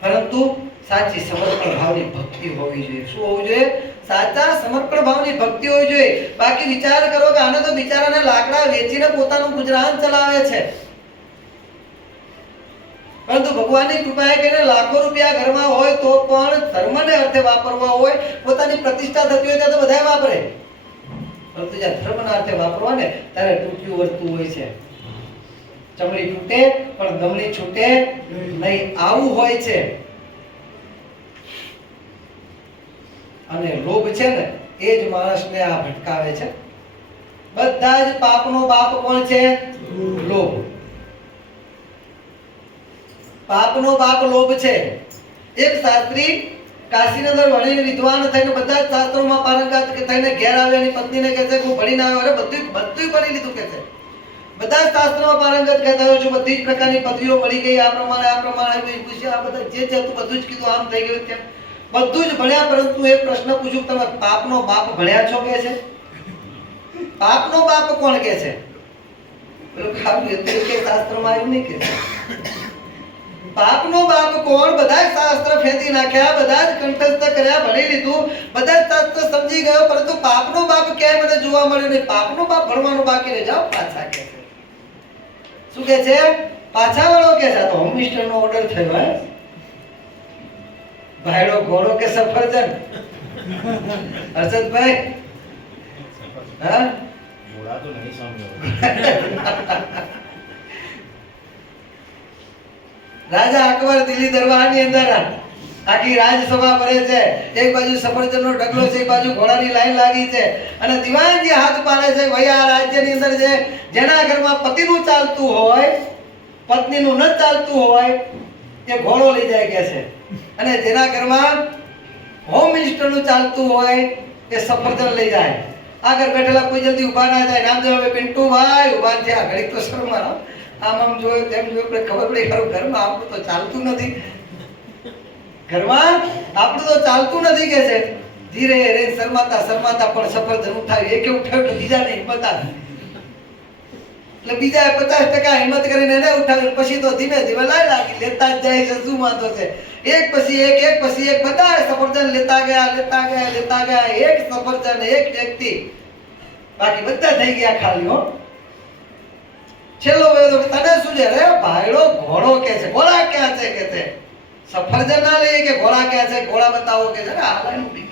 પરંતુ સાચી સમર્પણ ભાવની ભક્તિ હોવી જોઈએ શું હોવું જોઈએ સાચા સમર્પણ ભાવની ભક્તિ હોવી જોઈએ બાકી વિચાર કરો કે આને તો બિચારાને લાકડા વેચીને પોતાનું ગુજરાન ચલાવે છે પરંતુ ભગવાનની કૃપાએ કરીને લાખો રૂપિયા ઘરમાં હોય તો પણ ધર્મને અર્થે વાપરવા હોય પોતાની પ્રતિષ્ઠા થતી હોય ત્યારે તો બધાય વાપરે પરંતુ જ્યાં ધર્મના અર્થે વાપરવા ને ત્યારે તૂટ્યું વર્તું હોય છે ચમડી તૂટે પણ ગમડી છૂટે નહીં આવું હોય છે અને લોભ છે ને એ જ માણસને આ ભટકાવે છે બધા જ પાપનો બાપ કોણ છે લોભ પાપનો બાપ લોભ છે એક શાસ્ત્રી કાશીની અંદર ભણીને વિદ્વાન થઈને બધા જ શાસ્ત્રોમાં પારંગત થઈને ઘેર આવે એની પત્નીને કહે છે હું ભણીને આવ્યો અરે બધું ભણી લીધું કે છે બધા જ શાસ્ત્રોમાં પારંગત કહેતા હોય છું બધી જ પ્રકારની પદવીઓ મળી ગઈ આ પ્રમાણે પૂછ્યું આ બધા જે હતું બધું જ કીધું આમ થઈ ગયું તેમ બધું જ ભણ્યા પરંતુ એક પ્રશ્ન પૂછ્યું તમે પાપનો બાપ ભણ્યા છો કે છે પાપનો બાપ કોણ કે છે પેલું ખાવું એટલું કે શાસ્ત્રમાં આવ્યું નહીં કે પાપનો બાપ કોણ બધા શાસ્ત્ર ફેંકી નાખ્યા બધા જ કંઠસ્થ કર્યા ભણી લીધું બધા જ શાસ્ત્ર સમજી ગયો પરંતુ પાપનો બાપ ક્યાંય મને જોવા મળ્યો નહીં પાપનો બાપ ભણવાનું બાકી રહી જાઓ પાછા કે છે શું કે છે પાછા વાળો કે છે તો હોમ મિનિસ્ટર નો ઓર્ડર થયો હે ભાઈડો ઘોડો કે સફરજન હર્ષદભાઈ હા ઘોડા તો નહીં સમજો રાજા અકબર દિલ્હી દરબારની અંદર આખી રાજસભા ભરે છે, એક બાજુ સફરજનનો ઢગલો છે, એક બાજુ ઘોડાની લાઈન લાગી છે, અને દિવાનજી હાથ પાડે છે, ભાઈ આ રાજ્યની અંદર છે જેના ઘરમાં પતિનું ચાલતું હોય, પત્નીનું ન ચાલતું હોય એ ઘોડો લઈ જાય કે છે, અને જેના ઘરમાં હોમ મિનિસ્ટરનું ચાલતું હોય એ સફરજન લઈ જાય. આગળ બેઠેલા કોઈ જલ્દી ઊભા ના થાય. નામદેવ હવે પિન્ટુભાઈ ઊભા થયા. ઘડીક તો શરમાનો, આમ જોયું તેમ જોયું, આપણે ખબર પડી ખરું ઘરમાં આપણું તો ચાલતું નથી, ઘરમાં આપણું તો ચાલતું નથી કે છે. ધીરે રે શરમાતા શરમાતા પણ સફરજન ઉઠાવ્યું. એકે ઉઠાવ્યું તો બીજાને હિંમત આવી, એટલે બીજાએ 50% હિંમત કરીને એને ઉઠાવ્યું. પછી તો ધીમે ધીમે લાગી લેતા જ જાય છે. શું વાંધો છે? એક પછી એક બધા સફરજન લેતા ગયા. એક સફરજન એક વ્યક્તિ, બાકી બધા થઈ ગયા ખાલી. હો, છેલ્લો વેદો તને શું છે? રે ભાઈડો ઘોડો કે છે, ઘોડા ક્યાં છે કે છે. સફરજન ના લઈએ કે ઘોડા ક્યાં છે, ઘોડા બતાવો કે છે. આ લાઈન ઊભી.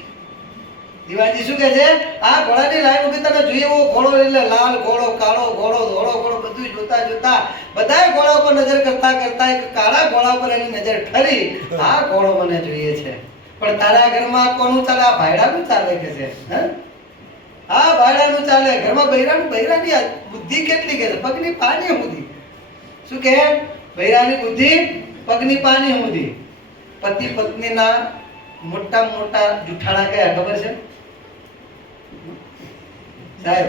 દિવાજી શું કે છે? આ ઘોડાની લાઈન ઊભી, તને જોઈએ એવો ઘોડો, એટલે લાલ ઘોડો, કાળો ઘોડો, ધોળો ઘોડો, બધું જોતા બધાય ઘોડા ઉપર નજર કરતા એક કાળા ઘોડા પર એની નજર ઠરી. આ ઘોડો મને જોઈએ છે. પણ તારા ઘરમાં કોનું ચાલે? આ ભાઈડાનું ચાલે કે છે. આ ભાઈડાનું ચાલે. ઘરમાં બૈરાની બુદ્ધિ કેટલી કે છે? પગની પાની સુધી. શું કે? બૈરાની બુદ્ધિ પગની પાની સુધી. પતિ પત્નીના મોટા જુઠ્ઠાણા કયા ખબર છે સાહેબ?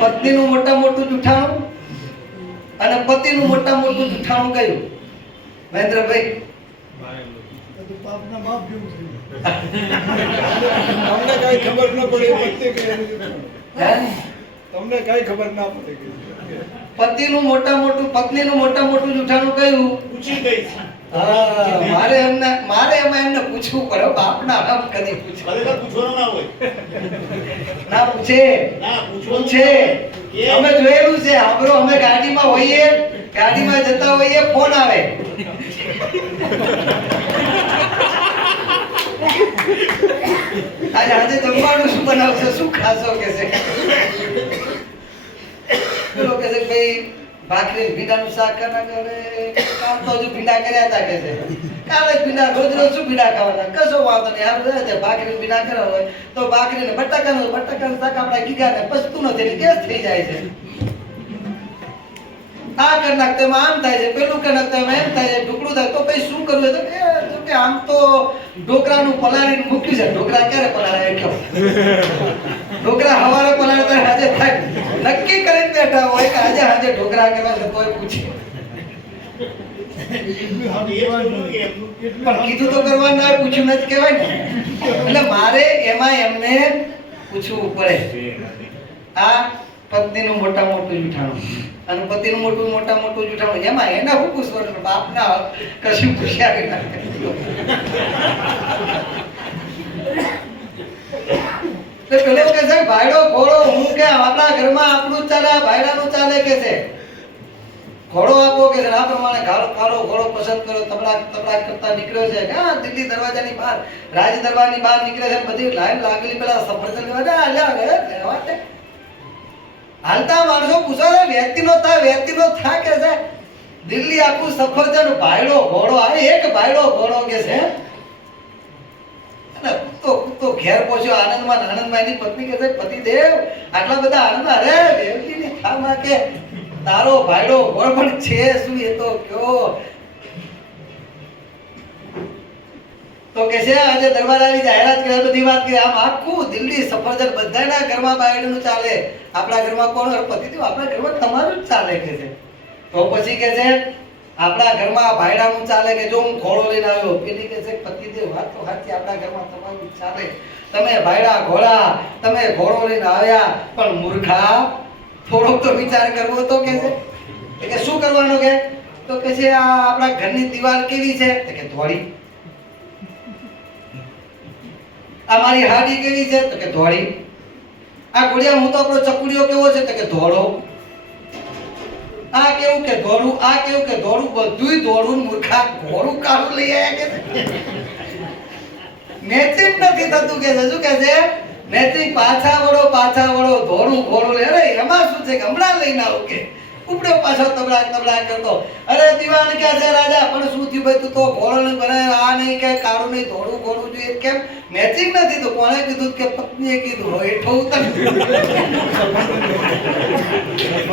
પત્નીનું મોટું જુઠ્ઠાણું અને પતિનું મોટું જુઠ્ઠાણું કયું મહેન્દ્રભાઈ? તમને કઈ ખબર ન પડે, તમને કઈ ખબર ના પડે. પતિનું પત્નીનું મોટું જુઠ્ઠાણું કયું? પૂછી ગઈ. મારે એમાં એમને પૂછવું પડે. બાપના નામ કદી પૂછવાનું ના હોય. ના પૂછે. અમે જોયેલું છે. આપણો અમે ગાડીમાં હોઈએ, ગાડીમાં જતા હોઈએ, ફોન આવે. આજે જમવાનું શું બનાવશો, શું ખાશો કે છે. પેલો કે છે ભાઈ ભાખરી ભીંડાનું શાક કરના કરે. કામ તો હજુ ભીંડા કર્યા હતા કે છે. કાલે ભીંડા રોજ શું ભીંડા ખાવાના? કશો વાંધો નહીં. આપણે ભાખરી ભીંડા કરવા હોય તો ભાખરી ને બટાકાનું શાક આપણા ગીગાને પચતું નથી, એટલે ગેસ થઈ જાય છે. આ કરી નાખતો એમાં આમ થાય છે, પેલું કરી નાખતો એમાં એમ થાય છે, ઢોકળું થાય તો પછી શું કરવું? તો કે આમ તો ઢોકળાનું પલાળીને મૂક્યું છે. ઢોકળા ક્યારે પલાળે કહો? ઢોકળા હવારે પલાળે તો આજે થાય. નક્કી કરીને બેઠા હોય કે આજે ઢોકળા કરવા છે, તોય પૂછે. પણ કીધું તો કરવાનું ના, પૂછ્યું નથી કહેવાય ને. એટલે મારે એમાં એમને પૂછવું પડે. આ પત્નીનું મોટું જુઠ્ઠાણું અને પતિનું મોટું જુઠ્ઠાણું, એમાં એને હું પૂછવાનું? બાપના કશું પૂછ્યા વિના. પેલો કે છે ભાઈડો ઘોડો, હું કે આપણા ઘરમાં આપણું ચાલે, ભાઈડાનું ચાલે કે છે. ઘોડો આપો કે આ પ્રમાણે કાળો ઘોડો પસંદ કરો. તબડા કરતા નીકળ્યો છે. હા, દિલ્હી દરવાજાની બહાર, રાજ દરબારની બહાર નીકળે છે. બધી લાઈન લાગેલી, પેલા સફરજન લેવા હાલતા માણસો પૂછો છે વ્યક્તિનો થા કે છે. દિલ્હી આખું સફરજન, ભાઈડો ઘોડો. આ એક ભાઈડો ઘોડો કે છે. અને તો ઘેર પહોંચ્યો આનંદમાં એની પત્ની કે છે, પતિદેવ આટલા બધા આનંદમાં? અરે વેવલીની થામાં કે તારો ભાઈડો ઘોડો પણ છે શું? એ તો કયો. તો કે છે આજે દરબાર આવી જાહેરાત કરી, બધી વાત કરી. આમ આખું દિલ્હી સફરજન બધાના ઘરમાં ભાઈડું ચાલે. આપણા ઘરમાં કોણ? પતિદેવ આપણા ઘરમાં તમારું જ ચાલે કે છે. તો પછી કે છે આપણા ઘરમાં ભાઈડાનું ચાલે કે જો હું ઘોડો લઈને આવ્યો. પેલી કે છે પતિદેવ વાત તો સાચી, આપણા ઘરમાં તમારું જ ચાલે. તમે ભાઈડા ઘોડા, તમે ઘોડો લઈને આવ્યા, પણ મૂર્ખા થોડોક તો વિચાર કરવો તો કે છે. કે શું કરવાનું કે? તો કે છે આ આપણા ઘરની દિવાલ કેવી છે? તો કે ધોળી. આ મારી હાડી કેવી છે? તો કે ધોળી. આ ઘોડિયા હું તો આપણો ચકુડિયો કેવો છે? તો કે ધોળો. આ કેવું કે ધોળું, આ કેવું કે ધોળું, બધુંય ધોળું. મૂર્ખા ઘોડું કાળું લઈ આવ્યા કે મેચિંગ નથી થતું કે છે. શું કે છે? મેચિંગ પાછા વળો ધોળું ઘોડું લે. અરે એમાં શું છે કે હમણાં લઈને આવું કે ઉપડ્યો પાછો તબલા તબલા કરતો. અરે દીવાન ક્યાં છે રાજા? પણ શું થયું ભાઈ, તું તો ઘોડો નહીં બને, આ નહીં કે કાળું નહીં ધોળું ઘોડું જોઈએ, કેમ મેચિંગ નથી? તો કોણે કીધું? કે પત્નીએ કીધું. હેઠો ઉતર.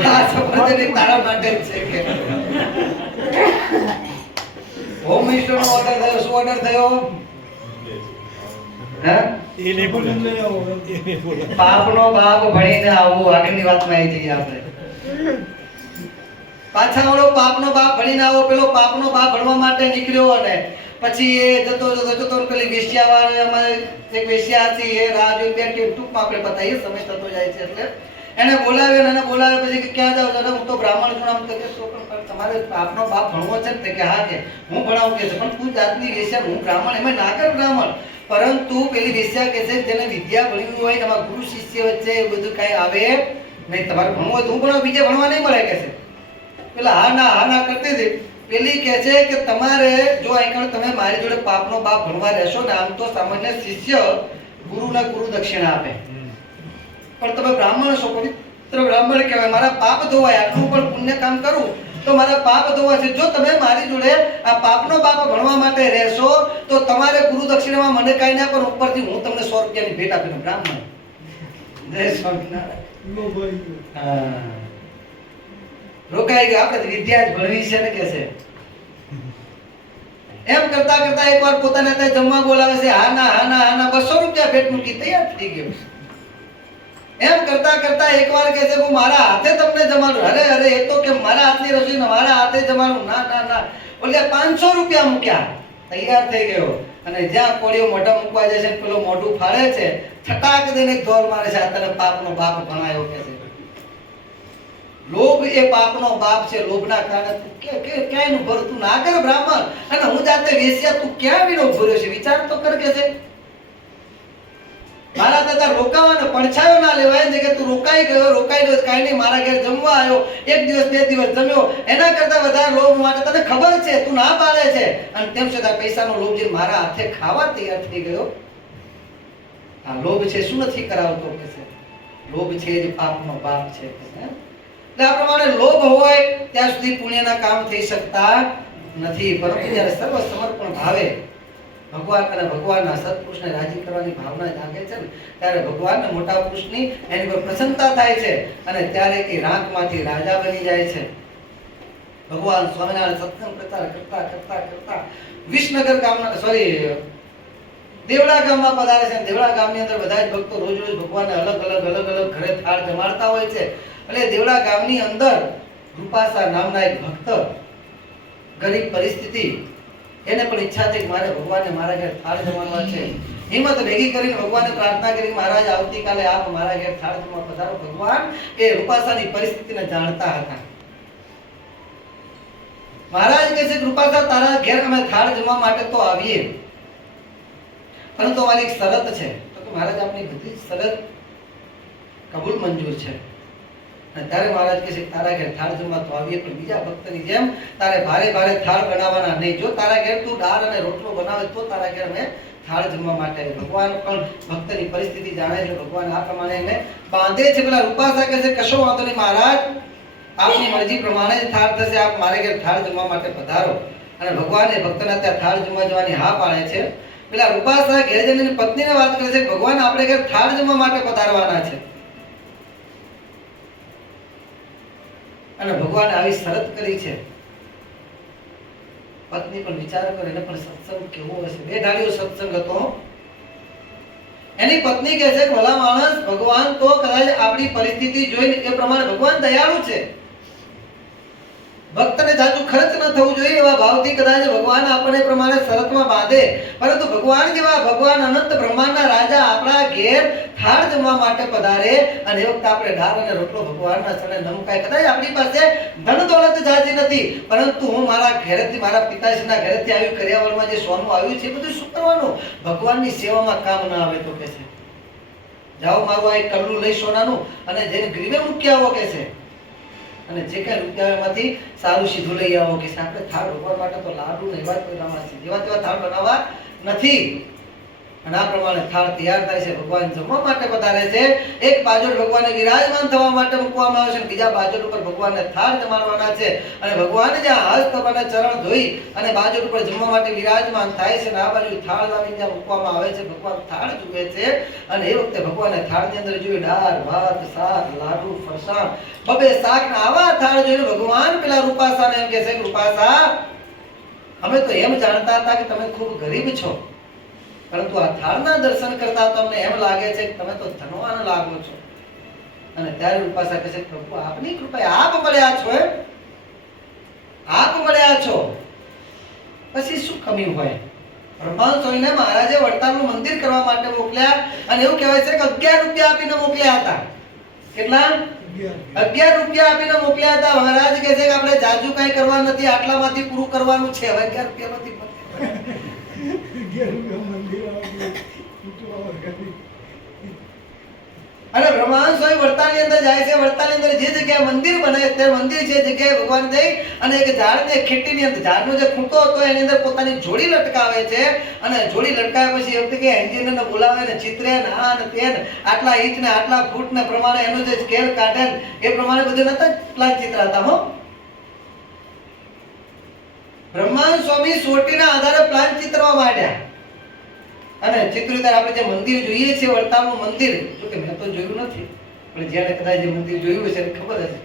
આ સંબંધ તારા માટે જ છે કે હોમ મિનિસ્ટરનો ઓર્ડર થયો. શું ઓર્ડર થયો? હા, એ નહીં બોલે. એ નહીં બોલે. બાપનો બાપ ભણીને આવું. આગળની વાતમાં આવી જઈએ આપણે. પાછા ઓલો બાપનો બાપ ભણીને આવો. પેલો બાપનો બાપ ભણવા માટે નીકળ્યો અને પછી એ જતો પેલી વેશ્યાવાળા, અમારે એક વેશ્યા હતી, એ રાહ જોઈ બેઠી. ટૂંકમાં આપણે બતાવીએ, સમય થતો જાય છે એટલે એને બોલાવ્યો. અને એને બોલાવ્યા પછી કે ક્યાં જાવ? દાદા હું તો બ્રાહ્મણ છું. આમ તો કે તો પણ તમારે બાપનો બાપ ભણવો છે ને? કે હા. કે હું ભણાવું કે છે, પણ તું જાતની વેશ્યા, હું બ્રાહ્મણ. એમાં ના કર બ્રાહ્મણ. પરંતુ પેલી વેશ્યા કે છે જેને વિદ્યા ભણવી હોય, એમાં ગુરુ શિષ્ય વચ્ચે એ બધું કઈ આવે નહીં. તમારે ભણવું હોય તો હું ભણાવું, બીજે ભણવા નહીં મળે કે છે. પેલા હા ના કરતી હતી. પેલી કહે છે કે તમારે જો અહીં તમે મારી જોડે બાપનો બાપ ભણવા રહેશો ને, આમ તો સામાન્ય શિષ્ય ગુરુના ગુરુ દક્ષિણા આપે, પણ તમે બ્રાહ્મણ છો, પવિત્ર બ્રાહ્મણ કહેવાય. મારા પાપ ધોવાય, આટલું પણ પુણ્ય કામ કરું તો મારા પાપ ધોવા છે. જો તમે મારી જોડે આ પાપનો બાપ ભણવા માટે રહેશો તો તમારે ગુરુ દક્ષિણામાં મને કાંઈ ના, પણ ઉપરથી હું તમને 100 રૂપિયાની ભેટ આપીને બ્રાહ્મણ. જય સ્વામિનારાયણ. હા, રોકાઈ ગયા. આપણે વિદ્યા જ ભણવી છે ને કે છે. એમ કરતા કરતા એકવાર પોતાને ત્યાં જમવા બોલાવે છે. હા ના 200 રૂપિયા ભેટ મૂકી તૈયાર થઈ ગયો. એમ કરતા કરતા એકવાર કહે છે હું મારા હાથે તમને જમાડું. અરે એ તો કે મારા હાથની રસોઈ મારા હાથે જમાડું. ના બોલે 500 રૂપિયા મૂક્યા. તૈયાર થઈ ગયો અને જ્યાં કોળીઓ મોઢા મૂકવા જાય છે, પેલો મોઢું ફાડે છે, છટાક દઈને દોર મારે છે. આ તને પાપનો બાપ ભણાયો કે છે. લોભ એ પાપનો બાપ છે. લોભના કારણે તું ક્યાંય નું ભરું? તું ના કર બ્રાહ્મણ, અને હું જાતે વેશ્યા, તું ક્યાં વિનો ભર્યો છે? વિચાર તો કર કે છે. મારા દાદા રોકાવાનો પડછાયો ના લેવાય ને, કે તું રોકાઈ ગયો કાઈ નહીં, મારા ઘેર જમવા આવ્યો, 1 દિવસ 2 દિવસ જમ્યો, એના કરતા વધારે લોભ માટે તને ખબર છે, તું ના પાડે છે, અને તેમ છતાં પૈસાનો લોભ જે મારા હાથે ખાવા તૈયાર થઈ ગયો. આ લોભ છે. શું નથી કરાવતો કે છે? લોભ છે જ પાપનો બાપ છે. એટલે આ પ્રમાણે લોભ હોય ત્યાં સુધી પુણ્યના કામ થઈ શકતા નથી. પરંતુ જ્યારે સર્વ સમર્પણ ભાવે ભગવાન અને ભગવાનના સત્પુરુષને રાજી કરવાની ભાવના જાગે છે ને, ત્યારે ભગવાનને મોટા પુરુષની એની પર પ્રસન્નતા થાય છે, અને ત્યારે એ રાંકમાંથી રાજા બની જાય છે. ભગવાન સ્વામિનારાયણ સત્સંગ પ્રચાર કરતા કરતા કરતા વિસનગર ગામના દેવડા ગામમાં પધારે છે. દેવડા ગામની અંદર બધા જ ભક્તો રોજ ભગવાનને અલગ અલગ ઘરે થાળ જમાડતા હોય છે. એટલે દેવડા ગામની અંદર રૂપાસા નામના એક ભક્ત, ગરીબ પરિસ્થિતિ, એને પણ ઈચ્છા થઈ કે મારે ભગવાનને મારા ઘેર થાળ જમાડવા છે. હિંમત ભેગી કરીને ભગવાનને પ્રાર્થના કરી, મહારાજ આવતીકાલે આપ મારા ઘેર થાળ જમવા પધારો. ભગવાન એ રૂપાસાની પરિસ્થિતિને જાણતા હતા. મહારાજ કહે છે રૂપાસા, તારા ઘેર અમે થાળ જમવા માટે તો આવીએ, પરંતુ અમારી એક શરત છે. તો કે મહારાજ આપની બધી શરત કબૂલ મંજૂર છે. અને ત્યારે મહારાજ કહે છે તારા ઘેર થાળ જમવા તો આવીએ, પણ બીજા ભક્તની જેમ તારે ભારે થાળ બનાવવાના નહીં. જો તારા ઘેર તું દાળ અને રોટલો બનાવે તો તારા ઘેર અમે થાળ જમવા માટે. ભગવાન પણ ભક્તની પરિસ્થિતિ જાણે છે. ભગવાન આ પ્રમાણે એને બાંધે છે. પેલા રૂપાસા કહે છે કશો વાંધો નહીં મહારાજ, આપની મરજી પ્રમાણે જ થાળ થશે, આપ મારે ઘેર થાળ જમવા માટે પધારો. અને ભગવાન એ ભક્તના ત્યાં થાળ જમવા જવાની હા પાડે છે. પેલા રૂપાસા ઘેર જઈને પત્નીને વાત કરે છે ભગવાન આપણે ઘેર થાળ જમવા માટે પધારવાના છે. અને ભગવાન આવી શરત કરી છે. પત્ની પણ વિચાર કરે, એને પણ સત્સંગ કેવો હશે. 2 ઢાળીઓ સત્સંગ હતો. એની પત્ની કહે છે ભલા માણસ, ભગવાન તો કદાચ આપણી પરિસ્થિતિ જોઈને એ પ્રમાણે ભગવાન દયાળુ છે, ભક્તને જાજુ ખર્ચ ન થવું જોઈએ એવા ભાવથી કદાચ ભગવાન આપણને પ્રમાણે શરતમાં બાંધે. પરંતુ ભગવાન જેવા ભગવાન અનંત બ્રહ્માંડના રાજા આપણા ઘેર થાળ જમવા માટે પધારે, અને એ વખતે આપણે દાળ અને રોટલો ભગવાનના ચરણે ન મુકાય. કદાચ આપણી પાસે ધન દોલત જાજી નથી, પરંતુ હું મારા ઘરેથી, મારા પિતાશ્રીના ઘરેથી આવ્યું, કર્યાવરમાં જે સોનું આવ્યું છે એ બધું શું કરવાનું? ભગવાનની સેવામાં કામ ના આવે તો કે છે જાઓ મારું આ એક કલ્લું લઈ સોનાનું, અને જેને ગ્રીવે મૂકી આવો કે છે, અને જે કઈ રૂપિયામાંથી સારું સીધું લઈ આવો કે આપણે થાળ ભગવાન માટે તો લાડુ ને એવા બનાવવા છે, જેવા તેવા થાળ બનાવવા નથી. અને આ પ્રમાણે થાળ તૈયાર થાય છે. ભગવાન જમવા માટે પધારે છે. એક બાજુ ભગવાનને વિરાજમાન થવા માટે મૂકવામાં આવે છે અને બીજા બાજુ ઉપર ભગવાનને થાળ જમાડવાના છે. અને ભગવાન જ્યાં હસ્ત અને ચરણ ધોઈ અને બાજુ ઉપર જમવા માટે વિરાજમાન થાય છે અને આ બાજુ થાળ લાવીને જ્યાં મૂકવામાં આવે છે, ભગવાન થાળ જુએ છે. અને એ વખતે ભગવાનને થાળની અંદર જોઈ દાળ, ભાત, શાક, લાડુ, ફરસાણ, બબે શાકના આવા થાળ જોઈને ભગવાન પેલા રૂપાસાને એમ કહે છે કે રૂપાસા, અમે તો એમ જાણતા હતા કે તમે ખૂબ ગરીબ છો, પરંતુ આ થાળના દર્શન કરતા તમને એમ લાગે છે કે તમે તો ધનવાન લાગો છો. અને ત્યારે રૂપાસા કહે છે, પ્રભુ આપની કૃપાએ આપ મળ્યા છો, આપ મળ્યા છો, પછી શું કમી હોય? બ્રહ્માંડ સ્વામીને મહારાજે વડતાલનું મંદિર કરવા માટે મોકલ્યા અને એવું કહેવાય છે કે 11 રૂપિયા આપીને મોકલ્યા હતા. કેટલા? 11 રૂપિયા આપીને મોકલ્યા હતા. મહારાજ કહે છે કે આપણે જાજુ કઈ કરવા નથી, આટલામાંથી પૂરું કરવાનું છે. હવે 11 રૂપિયામાંથી અને બ્રહ્માંડ સ્વામી વડતાલની અંદર જાય છે. વડતાલની અંદર જે જગ્યાએ મંદિર બને તે મંદિર છે જગ્યાએ ભગવાન જઈ અને એક ઝાડને ખેતીની અંદર ઝાડનો જે ખૂંટો હતો એની અંદર પોતાની જોડી લટકાવે છે. અને જોડી લટકાવ્યા પછી એ વખતે કે એન્જિનિયરને બોલાવે ને ચિત્રે ને આ ને તે આટલા ઇંચ ને આટલા ફૂટ ને પ્રમાણે એનું જે સ્કેલ કાઢે એ પ્રમાણે બધું નતા પ્લાન ચિત્ર હતા. હો, બ્રહ્માંડ સ્વામી સોટીના આધારે પ્લાન ચિત્રવા માંડ્યા. અને ચિત્રિત આપણે જે મંદિર જોઈએ છીએ વડતાલનું મંદિર, જો કે મેં તો જોયું નથી, પણ જ્યારે કદાચ જે મંદિર જોયું હશે એને ખબર હશે.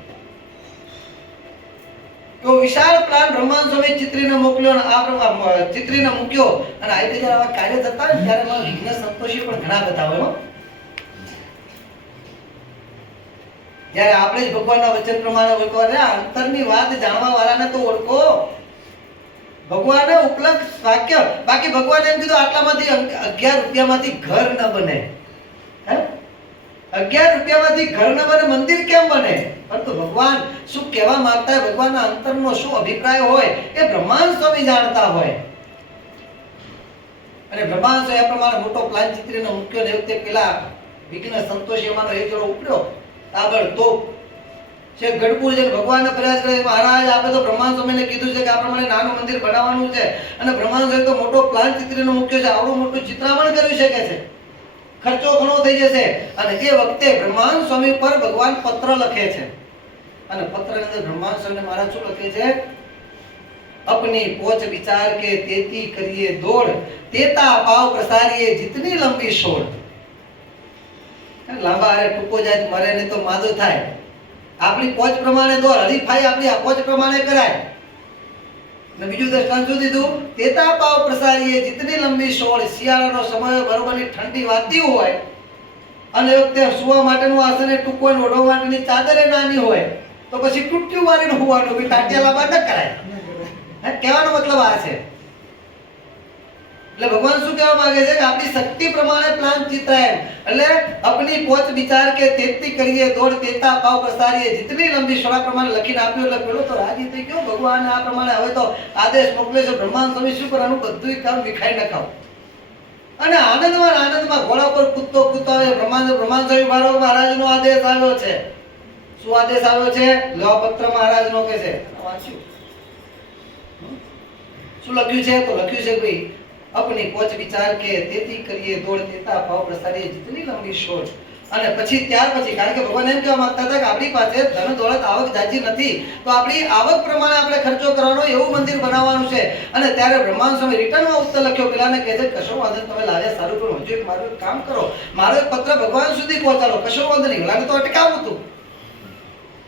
તો વિશાળ પ્લાન બ્રહ્માંડ સ્વામી ચિત્રીને મોકલ્યો અને આ ચિત્રીને મૂક્યો. અને આ રીતે જ્યારે આવા કાર્ય થતા હોય ત્યારે એમાં વિઘ્ન સંતોષી પણ ઘણા બધા હોય. જ્યારે આપણે જ ભગવાનના વચન પ્રમાણે ઓળખો, અંતરની વાત જાણવા વાળાને તો ઓળખો. ભગવાને ઉપલબ્ધ વાક્ય, બાકી ભગવાને એમ કીધું આટલામાંથી 11 રૂપિયામાંથી ઘર ન બને. 11 રૂપિયામાંથી ઘર ન બને, મંદિર કેમ બને? પરંતુ ભગવાન શું કહેવા માંગતા હોય, ભગવાનના અંતરનો શું અભિપ્રાય હોય એ બ્રહ્માંડ સ્વામી જાણતા હોય. અને બ્રહ્માંડ સ્વામી આ પ્રમાણે મોટો પ્લાન ચિત્રીને મૂક્યો ને એ વખતે પેલા વિઘ્ન સંતોષી એમાંનો એક જોડો ઉપડ્યો તાબડતોબ છે ગઢપુર જઈને ભગવાનને ફરિયાદ કરે, મહારાજ આપે તો બ્રહ્માંડ સ્વામીને કીધું છે કે આ પ્રમાણે નાનું મંદિર બનાવવાનું છે અને બ્રહ્માંડ સ્વામી તો મોટો પ્લાન ચિત્રીને મૂક્યો છે, આવડું મોટું ચિત્રામણ કરી શકે છે, ખર્ચો ઘણો થઈ જશે. અને એ વખતે બ્રહ્માંડ સ્વામી પર ભગવાન પત્ર લખે છે. અને પત્રની અંદર બ્રહ્માંડ સ્વામીને મહારાજ શું લખે છે? अपनी पोच विचार के तेती करिए दौड़, तेता पाव प्रसारिए जितनी लंबी शोर. લાંબા હારે ટૂંકો જાય મરે ને તો માદો થાય. આપણી પોચ પ્રમાણે દોડ, હરીફાઈ આપણી આ પોચ પ્રમાણે કરાય. ને બીજું દર્શન શું દીધું? તેતા પાવ પ્રસારીએ જીતની લંબી શોળ. શિયાળાનો સમય બરોબરની ઠંડી વાતી હોય અને એ વખતે સુવા માટેનું આસન એ ટૂંકો ને ઓઢવા માટેની ચાદર એ નાની હોય તો પછી ટૂટ્યું વાળીને હોવાનું કે ટાટિયા લાંબા ન કરાય. કહેવાનો મતલબ આ છે. એટલે ભગવાન શું કહેવા માંગે છે કે આપણી શક્તિ પ્રમાણે પ્લાન ચિત્રાય. એટલે अपनी પોચ વિચાર કે તેતી કરીએ દોડ, તેતા પાવ પ્રસારીએ જીતની લંબી શોળા પ્રમાણે લખીને આપ્યું. એટલે પેલો તો રાજી થઈ ગયો, ભગવાન આ પ્રમાણે હવે તો આદેશ મોકલે છે. બ્રહ્માંડ સ્વામી શું કરવાનું? બધું કામ વિખાઈ નખાવ. અને આનંદમાં ઘોડા પર કૂદતો આવે. બ્રહ્માંડ સ્વામી મહારાજનો આદેશ આવ્યો છે. શું આદેશ આવ્યો છે? લો પત્ર મહારાજનો કે છે, વાંચ્યું શું લખ્યું છે? તો લખ્યું છે ભાઈ अपनी पोच विचार के तेती करिए दौड़, तेता पाव प्रसारीए जितनी लंबी शोध. અને પછી ત્યાર પછી કારણ કે ભગવાન એમ કહેવા માંગતા હતા કે આપણી પાસે ધન દોલત આવક જાજી નથી, તો આપણી આવક પ્રમાણે આપણે ખર્ચો કરવાનો એવું મંદિર બનાવવાનું છે. અને ત્યારે બ્રહ્માંડ સ્વામી રિટર્નમાં ઉત્તર લખ્યો. પેલાને કહે છે કશો વાંધો નહીં, તમે લાવ્યા સારું, પણ હજુ એક મારું કામ કરો, મારો એક પત્ર ભગવાન સુધી પહોંચાડો. કશો વાંધો નહીં, પેલાને તો અટકાવું હતું,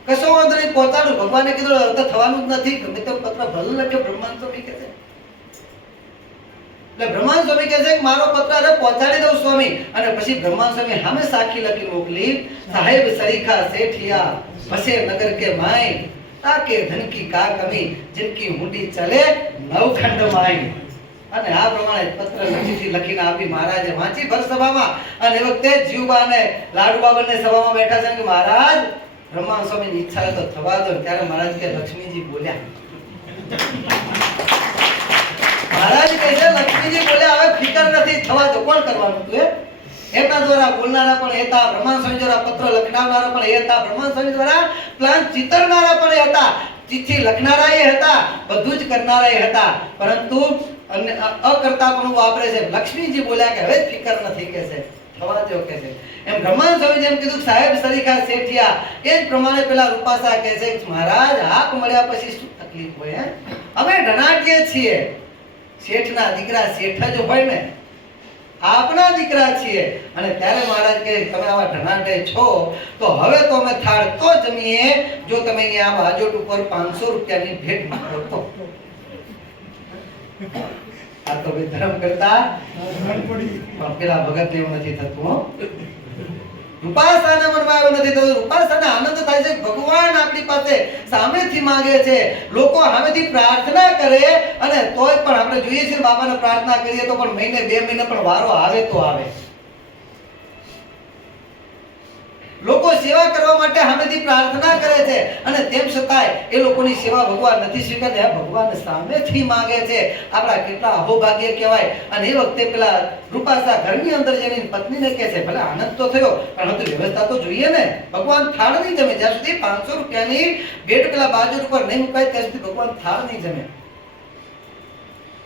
કશો વાંધો નહીં પહોંચાડું. ભગવાને કીધું અર્થ થવાનું જ નથી, ગમે તેમ પત્ર ભલે લખ્યો. બ્રહ્માંડ સ્વામી કહે છે, એટલે બ્રહ્માંડ સ્વામી કહે છે કે મારો પત્ર પહોંચાડી દઉં સ્વામી. અને પછી બ્રહ્માંડ સ્વામી સામે સાખી લખી મોકલી, સાહેબ સરીખા શેઠિયા બસે નગર કે માય, તાકે ધન કી કા કમી, જિનકી મુંડી ચલે નવખંડ માય. અને આ પ્રમાણે પત્ર લખીને આપી. મહારાજે વાંચી ભર સભામાં. અને એ વખતે જીવબા અને લાડુબા બંને સભામાં બેઠા છે કે મહારાજ બ્રહ્માંડ સ્વામીની ઈચ્છા હોય તો થવા દો. ત્યારે મહારાજ કે લક્ષ્મીજી બોલ્યા. મહારાજ કહે છે લક્ષ્મીજી બોલ્યા હવે ફિકર નથી, થવા દો. કોણ કરવાનું તું? એના દ્વારા બોલનારા પણ હતા, બ્રહ્માંડ સ્વામી દ્વારા પત્ર લખનારા પણ હતા, બ્રહ્માંડ સ્વામી દ્વારા પ્લાન ચિતરનારા પણ હતા, ચિઠ્ઠી લખનારા એ હતા, બધું જ કરનારા એ હતા. પરંતુ અને અકર્તાપણું વાપરે છે. લક્ષ્મીજી બોલ્યા કે હવે ફિકર નથી કે છે, થવા દો કે છે. એમ બ્રહ્માનંદ સ્વામી જેમ કીધું સાહેબ સરીખા શેઠિયા, એ જ પ્રમાણે પેલા રૂપાસા કહે છે મહારાજ આપ મળ્યા પછી શું તકલીફ હોય? અમે ધનાઢ્ય છીએ, શેઠના દીકરા શેઠ જ હોય ને, આપના દીકરા છીએ. અને ત્યારે મહારાજ કહે તમે આવા ધનાઢ્ય છો તો હવે તો અમે થાળ તો જમીએ જો તમે અહીંયા આ બાજોટ ઉપર 500 રૂપિયાની ભેટ માંગો તો. આ તો ભાઈ ધર્મ કરતા પણ પેલા ભગત એવું નથી થતું હો. રૂપાસાના મનમાં એવું નથી થતું. રૂપાસાને આનંદ થાય છે ભગવાન આપણી પાસે સામેથી માંગે છે, લોકો સામેથી પ્રાર્થના કરે અને તોય પણ આપણે જોઈએ છીએ બાબાને પ્રાર્થના કરીએ તો પણ મહિને 2 મહિને પણ વારો આવે તો આવે. લોકો સેવા કરવા માટે સામેથી પ્રાર્થના કરે છે અને તેમ છતાંય એ લોકોની સેવા ભગવાન નથી સ્વીકારતા. ભગવાન સામેથી માંગે છે. આપણા કેટલા અહોભાગ્ય કહેવાય. અને એ વખતે પેલા રૂપાસા ઘરની અંદર જઈને પત્નીને કહે છે ભલે આનંદ તો થયો પણ હજુ વ્યવસ્થા તો જોઈએ ને. ભગવાન થાળ નહીં જમે જ્યાં સુધી 500 રૂપિયાની ભેટ પેલા બાજુ ઉપર નહીં મુકાય ત્યાં સુધી ભગવાન થાળ નહીં જમે.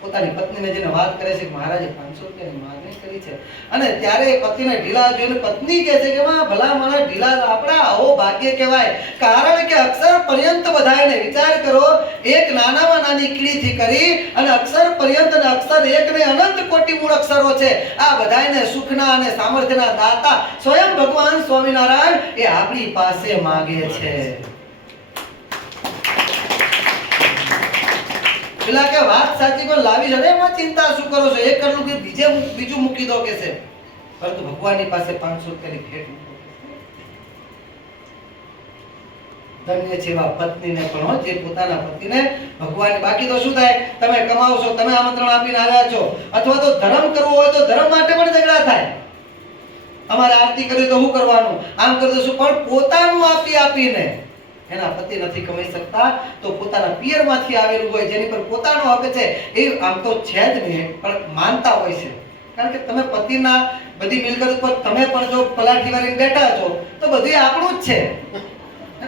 પોતાની પત્નીને જેને વાત કરે છે કે મહારાજે 500 રૂપિયાની માંગણી કરી છે અને ત્યારે પતિને ઢીલા જોઈને પત્ની કહે છે કે માં ભલા માણસ ઢીલા આપણા આવો ભાગ્ય કહેવાય. કારણ કે અક્ષર પર્યંત બધાયને વિચાર કરો, એક નાનામાં નાની કીડીથી કરી અને અક્ષર પર્યંત અને અક્ષર એકને અનંત કોટી મૂળ અક્ષરો છે. આ બધાયને સુખના અને સામર્થ્યના દાતા સ્વયં ભગવાન સ્વામિનારાયણ એ આપણી પાસે માંગે છે. પેલા કે વાત સાચી પણ લાવી છે એમાં ચિંતા શું કરો છો? એક કરલું કે બીજું મૂકી દો કે છે. પરંતુ ભગવાનની પાસે 500 રૂપિયાની ભેટ મૂકો. ધન્ય છે એવા પત્નીને પણ જે પોતાના પતિને ભગવાન. બાકી તો શું થાય, તમે કમાવો છો, તમે આમંત્રણ આપીને આવ્યા છો, અથવા તો ધર્મ કરવો હોય તો ધર્મ માટે પણ ઝઘડા થાય. અમારે આરતી કરવી તો શું કરવાનું, આમ કરી દો શું, પણ પોતાનું આપીને એના પતિ નથી કમાઈ શકતા તો પોતાના પિયરમાંથી આવેલું હોય જેની પર પોતાનો હક છે એ આમ તો છે જ નહીં પણ માનતા હોય છે. કારણ કે તમે પતિના બધી મિલકત ઉપર તમે પણ જો પલાઠી વાળીને બેઠા છો તો બધું આપણું જ છે.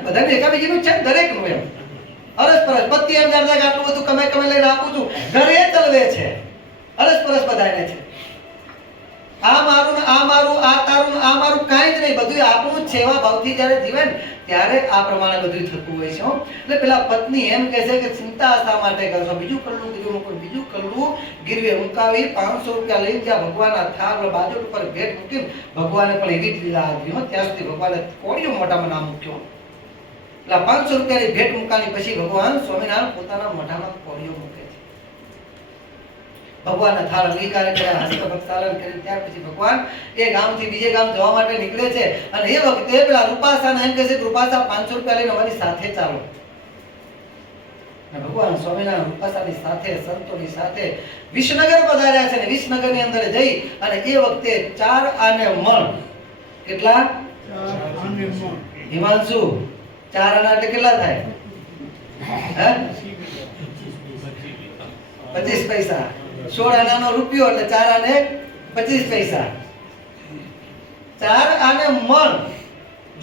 બધાને એકાબીજીનું છે દરેકનું. એમ અરસપરસ પતિ એમ જાણતા કે આટલું બધું કમે લઈને આપું છું, ઘરે ચલવે છે, અરસપરસ બધાને છે. આ મારું ને આ મારું, આ તારું ને આ મારું કાંઈ જ નહીં, બધું આપણું જ છે. એવા ભાવથી જ્યારે જીવે ને ત્યારે આ પ્રમાણે બધું થતું હોય છે. એટલે પેલા પત્ની એમ કહે છે કે ચિંતા શા માટે કરશો? બીજું કલ્લું ગીરવે મુકાવી 500 રૂપિયા લઈને જ્યાં ભગવાનના થાળ બાજુ ઉપર ભેટ મૂકીને ભગવાને પણ એવી જ લીલા આવી. ત્યાં સુધી ભગવાને કોળિયો મોઢામાં નામ મૂક્યો. એટલે 500 રૂપિયાની ભેટ મુકાની પછી ભગવાન સ્વામિનારાયણ પોતાના મોઢામાં કોળિયો મૂકે છે. ભગવાનના થાળ અંગીકાર કર્યા, હસ્તપ્રક્ષાલન કરી ત્યાર પછી ભગવાન એ ગામથી બીજે ગામ જવા માટે નીકળે છે. અને એ વખતે પેલા રૂપાસાને એમ કહે છે કે રૂપાસા 500 રૂપિયા લઈને અમારી સાથે ચાલો. ભગવાન સ્વામિનારાયણ રૂપાસાની સાથે સંતોની સાથે વિસનગર પધાર્યા છે. અને વિસનગરની અંદર જઈ અને એ વખતે 4 આને મણ, કેટલા હિમાંશુ 4 આના એટલે કેટલા થાય? 25 પૈસા. 16 આનાનો રૂપિયો એટલે 4 આને 25 પૈસા. 4 આને મણ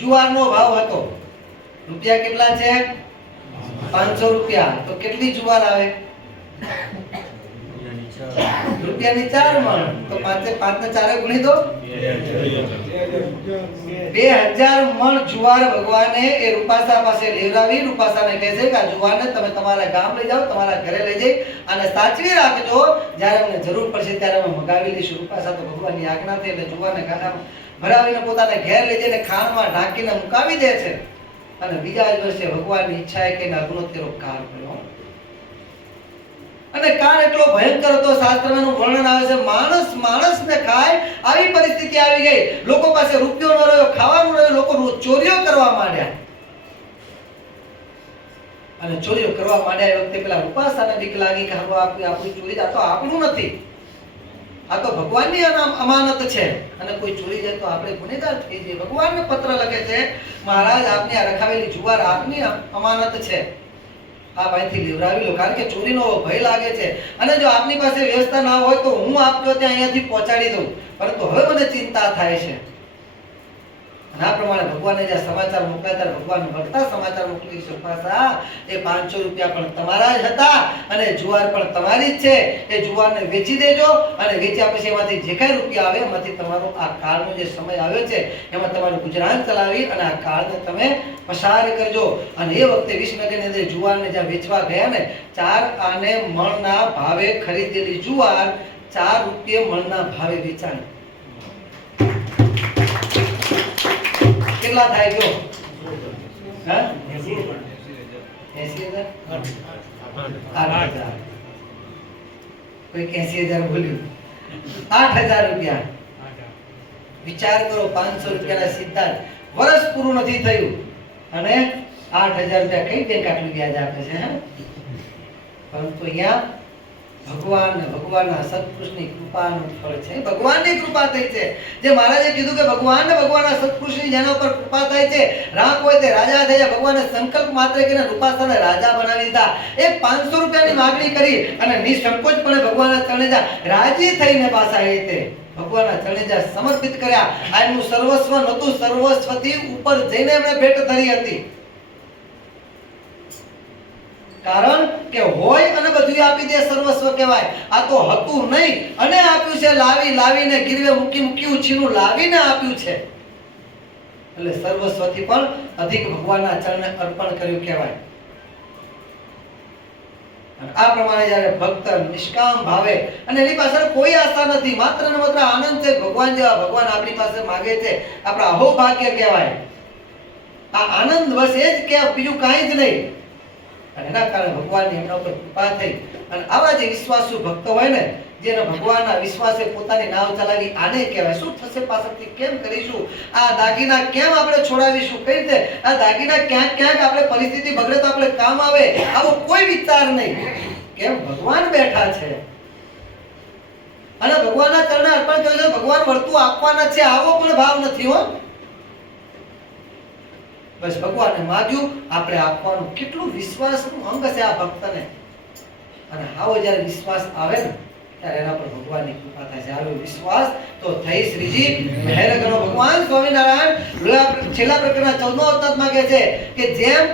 જુવારનો ભાવ હતો. રૂપિયા કેટલા છે? 500 રૂપિયા. તો કેટલી જુવાર આવે? રૂપિયાની 4 મણ. તો 5 ને 4 ગુણી દો, 2000 મણ જુવાર ભગવાને એ રૂપાસા પાસે લેવડાવી. રૂપાસાને કહે છે કે આ જુવારને તમે તમારા ગામ લઈ જાઓ, તમારા ઘરે લઈ જઈ અને સાચવી રાખજો. જ્યારે અમને જરૂર પડશે ત્યારે અમે મગાવી લઈશું. રૂપાસા તો ભગવાનની આજ્ઞાથી એટલે જુવારને ગાડામાં ભરાવીને પોતાને ઘેર લઈ જઈને ખાણમાં ઢાંકીને મુકાવી દે છે. અને બીજા જ વર્ષે ભગવાનની ઈચ્છા કે ના 69 કાળ પડ્યો. અને કાળ એટલો ભયંકર હતો, શાસ્ત્રમાં વર્ણન આવે છે માણસને ખાય આવી પરિસ્થિતિ આવી ગઈ. લોકો પાસે રૂપિયો ન રહ્યો, ખાવાનું રહ્યું, લોકો ચોરીઓ કરવા માંડ્યા. અને ચોરીઓ કરવા માંડ્યા એ વખતે પેલા રૂપાસાને બીક લાગી કે હવે આપણી ચોરી, આ તો આપણું નથી, આ તો ભગવાનની અમાનત છે અને કોઈ ચોરી જાય તો આપણે ગુનેગાર થઈ જઈએ. ભગવાનને પત્ર લખે છે મહારાજ આપની આ રખાવેલી જુવાર આપની અમાનત છે, આ ભાઈથી લેવડાવી લો. કારણ કે ચોરીનો ભય લાગે છે અને જો આપની પાસે વ્યવસ્થા ના હોય તો હું આપજો ત્યાં અહીંયાથી પહોંચાડી દઉં. પરંતુ હવે મને ચિંતા થાય છે. અને આ પ્રમાણે ભગવાનને જે સમાચાર મોકલ્યા ત્યારે ભગવાન મળતા સમાચાર મોકલી સુપાસા એ 500 રૂપિયા પણ તમારા જ હતા અને જુવાર પણ તમારી જ છે. એ જુવારને વેચી દેજો અને વેચ્યા પછી એમાંથી જે કાંઈ રૂપિયા આવે એમાંથી તમારો આ કાળનો જે સમય આવ્યો છે એમાં તમારું ગુજરાન ચલાવી અને આ કાળને તમે પસાર કરજો. અને એ વખતે વિસનગરની અંદર જુવારને જ્યાં વેચવા ગયા ને 4 આને મણના ભાવે ખરીદેલી જુવાર 4 રૂપિયે મણના ભાવે વેચાણી. કેટલા થાય ગયો? હા 80,000 8,000 કોઈ 80,000 બોલ્યું 8,000 રૂપિયા. વિચાર કરો 500 રૂપિયાના સીધા વર્ષ પૂરું નથી થયું અને 8,000 રૂપિયા કઈ બેંક આટલું વ્યાજ આપે છે? પરંતુ અહીંયા ભગવાનના સત્પુરુષની કૃપાનું ફળ છે. ભગવાનની કૃપા થઈ છે. જે મહારાજે કીધું કે ભગવાનના સત્પુરુષની જેના ઉપર કૃપા થાય છે રાખ હોય તે રાજા થઈ જાય. ભગવાને સંકલ્પ માત્ર કરીને રૂપાસાને રાજા બનાવી દીધા. એ 500 રૂપિયાની માંગણી કરી અને નિસંકોચપણે ભગવાનના ચરણે રાજી થઈને પાછા એ તે ભગવાનના ચરણે સમર્પિત કર્યા. આ એમનું સર્વસ્વ નહોતું, સર્વસ્વથી ઉપર જઈને એમણે ભેટ ધરી હતી. કારણ કે હોય અને બધું આપી દે સર્વસ્વ કહેવાય. આ તો હતું નહીં અને આપ્યું છે. લાવીને ગીરવે મૂકી ઉછીનું લાવીને આપ્યું છે. એટલે સર્વસ્વથી પણ અધિક ભગવાનના ચરણે અર્પણ કર્યું કહેવાય. અને આ પ્રમાણે જ્યારે ભક્ત નિષ્કામ ભાવે અને એની પાછળ કોઈ આશા નથી, માત્ર ને માત્ર આનંદ છે. ભગવાન જેવા ભગવાન આપણી પાસે માંગે છે, આપણા અહોભાગ્ય કહેવાય. આ આનંદ બસ એ જ કે બીજું કાંઈ જ નહીં. અને એના કારણે ભગવાનની એમના ઉપર કૃપા થઈ. અને આવા જે વિશ્વાસુ ભક્ત હોય ને, જેને ભગવાનના વિશ્વાસે પોતાની નાવ ચલાવી, આને કહેવાય. શું થશે પાછળથી, કેમ કરીશું, આ દાગીના કેમ આપણે છોડાવીશું, કઈ રીતે આ દાગીના ક્યાંક આપણે પરિસ્થિતિ બગડે તો આપણે કામ આવે, આવો કોઈ વિચાર નહીં. કેમ? ભગવાન બેઠા છે અને ભગવાનના ચરણે અર્પણ કર્યું છે. ભગવાન વર્તું આપવાના છે, આવો પણ ભાવ નથી હો. બસ ભગવાનને માગ્યું, આપણે આપવાનું. કેટલું વિશ્વાસનું અંગ છે આ ભક્તને. અને આવો જ્યારે વિશ્વાસ આવે ને ત્યારે એના પર ભગવાનની કૃપા થાય છે. આવો વિશ્વાસ તો થઈ શ્રીજી મહેર કરો. ભગવાન સ્વામિનારાયણ છેલ્લા પ્રકરણના 14મા અવતારમાં કહે છે કે જેમ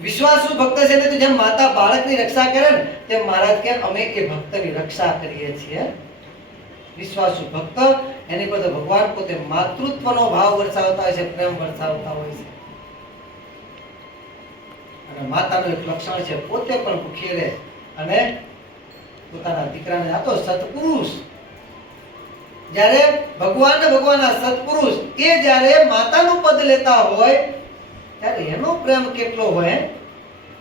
વિશ્વાસુ ભક્ત છે ને, જેમ માતા બાળકની રક્ષા કરે ને, તેમ મહારાજ કે અમે એ ભક્તની રક્ષા કરીએ છીએ. વિશ્વાસુ ભક્ત એની પર તો ભગવાન પોતે માતૃત્વનો ભાવ વરસાવતા હોય છે, પ્રેમ વરસાવતા હોય છે. અને માતાનું એક લક્ષણ છે, પોતે પણ ભૂખી રહે અને પોતાના દીકરાને. આ તો સત્પુરુષ. જ્યારે ભગવાનના સત્પુરુષ એ જ્યારે માતાનું પદ લેતા હોય ત્યારે એનો પ્રેમ કેટલો હોય.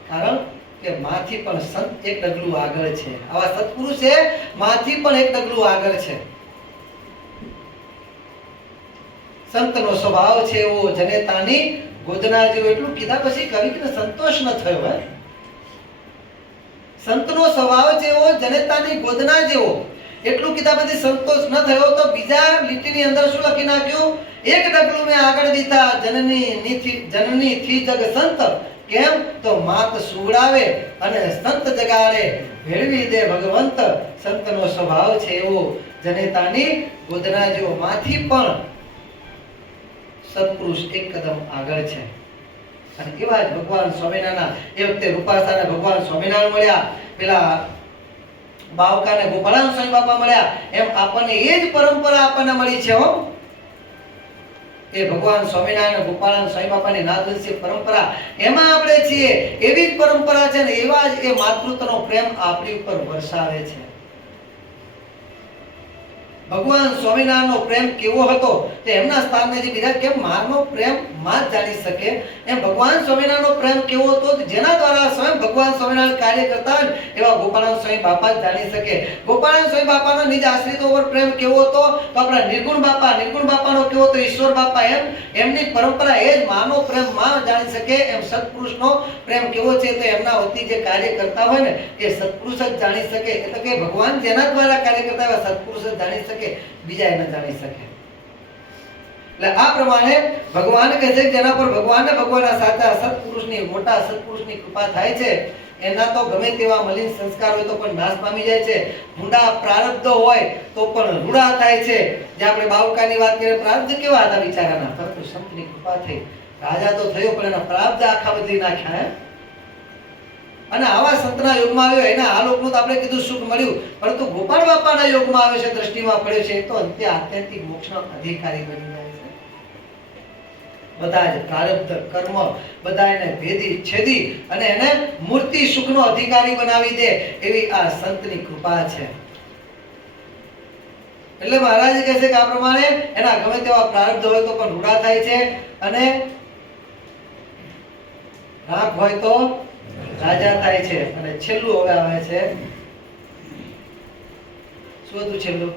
કારણ કે માથી પણ સંત એક ડગલું આગળ છે. આવા સત્પુરુષ છે માથી પણ એક ડગલું આગળ છે. સંતનો સ્વભાવ છે એવો જનેતાની ગોદના જેવો. એટલું કીધા પછી કવિને સંતોષ ન થયો. હે, સંતનો સ્વભાવ છે એવો જનેતાની ગોદના જેવો. એટલું કીધા પછી સંતોષ ન થયો તો બીજા લીટીની અંદર શું લખી નાખ્યું? એક ડગલું મેં આગળ દીધા જનની થી જગ સંત. કેમ? તો માત સુવડાવે અને સંત જગાડે, ભેળવી દે ભગવંત. સંતનો સ્વભાવ છે એવો જનેતાની ગોદના જેવો. માથી પણ સત્પુરુષ એક કદમ આગળ છે. અને એવા જ ભગવાન સ્વામિનારાયણ એ વખતે રૂપાસાને ભગવાન સ્વામિનારાયણ મળ્યા, પેલા બાવકાને ગોપાળાનંદ સ્વામી બાપા મળ્યા. એમ આપણને એ જ પરંપરા આપણને મળી છે હો. એ ભગવાન સ્વામિનારાયણ ગોપાળાનંદ સ્વામી બાપાની નાદવંશી પરંપરા, એમાં આપણે છીએ. એવી જ પરંપરા છે ને એવા જ એ માતૃત્વનો પ્રેમ આપણી ઉપર વરસાવે છે. ભગવાન સ્વામિનારાયણનો પ્રેમ કેવો હતો તે એમના સ્થાનને જે બીજા કેમ મારનો પ્રેમ માં જ જાણી શકે, એમ ભગવાન સ્વામિનારાયણનો પ્રેમ કેવો હતો જેના દ્વારા સ્વયં ભગવાન સ્વામિનારાયણ કાર્ય કરતા એવા ગોપાળાનંદ સ્વામી બાપા જ જાણી શકે. ગોપાળાનંદ સ્વામી બાપાનો નિજ આશ્રિતો ઉપર પ્રેમ કેવો હતો તો આપણા નિર્ગુણ બાપાનો કેવો હતો ઈશ્વર બાપા. એમ એમની પરંપરા એ જ માનો પ્રેમ માં જાણી શકે. એમ સત્પુરુષનો પ્રેમ કેવો છે તો એમના વતી જે કાર્ય કરતા હોય ને એ સત્પુરુષ જ જાણી શકે. એટલે કે ભગવાન જેના દ્વારા કાર્ય કરતા હોય સત્પુરુષ જ જાણી શકે, બીજા ન જાણી શકે. એટલે આ પ્રમાણે ભગવાન કહે છે કે જેના પર ભગવાનના સાચા સત્પુરુષની મોટા સત્પુરુષની કૃપા થાય છે એના તો ગમે તેવા મલિન સંસ્કાર હોય તો પણ નાશ પામી જાય છે. ભૂંડા પ્રારબ્ધ હોય તો પણ રૂડા થાય છે. જે આપણે બાવકાની વાત કરીએ, પ્રારબ્ધ કેવા હતા બિચારાના, પરંતુ સંતની કૃપા થઈ, રાજા તો થયો પણ એના પ્રારબ્ધ આખા બદલી નાખ્યા. અને આવા સંતના યોગમાં આવ્યો, એના આ લોકનું તો આપણે કીધું સુખ મળ્યું, પરંતુ ગોપાળ બાપાના યોગમાં આવે છે, દ્રષ્ટિમાં પડ્યો છે, તો અંતે આત્યંતિક મોક્ષનો અધિકારી બની જાય છે. બધા જ પ્રારબ્ધ કર્મ બધા એને ભેદી છેદી અને એને મૂર્તિ સુખનો અધિકારી બનાવી દે એવી આ સંતની કૃપા છે. એટલે મહારાજ કહે છે કે આ પ્રમાણે એના ગમે તેવા પ્રારબ્ધ હોય તો પણ રૂડા થાય છે, અને રાખ હોય તો રાજા થાય છે. અને છેલ્લું હવે આવે છે, શું હતું છેલ્લું?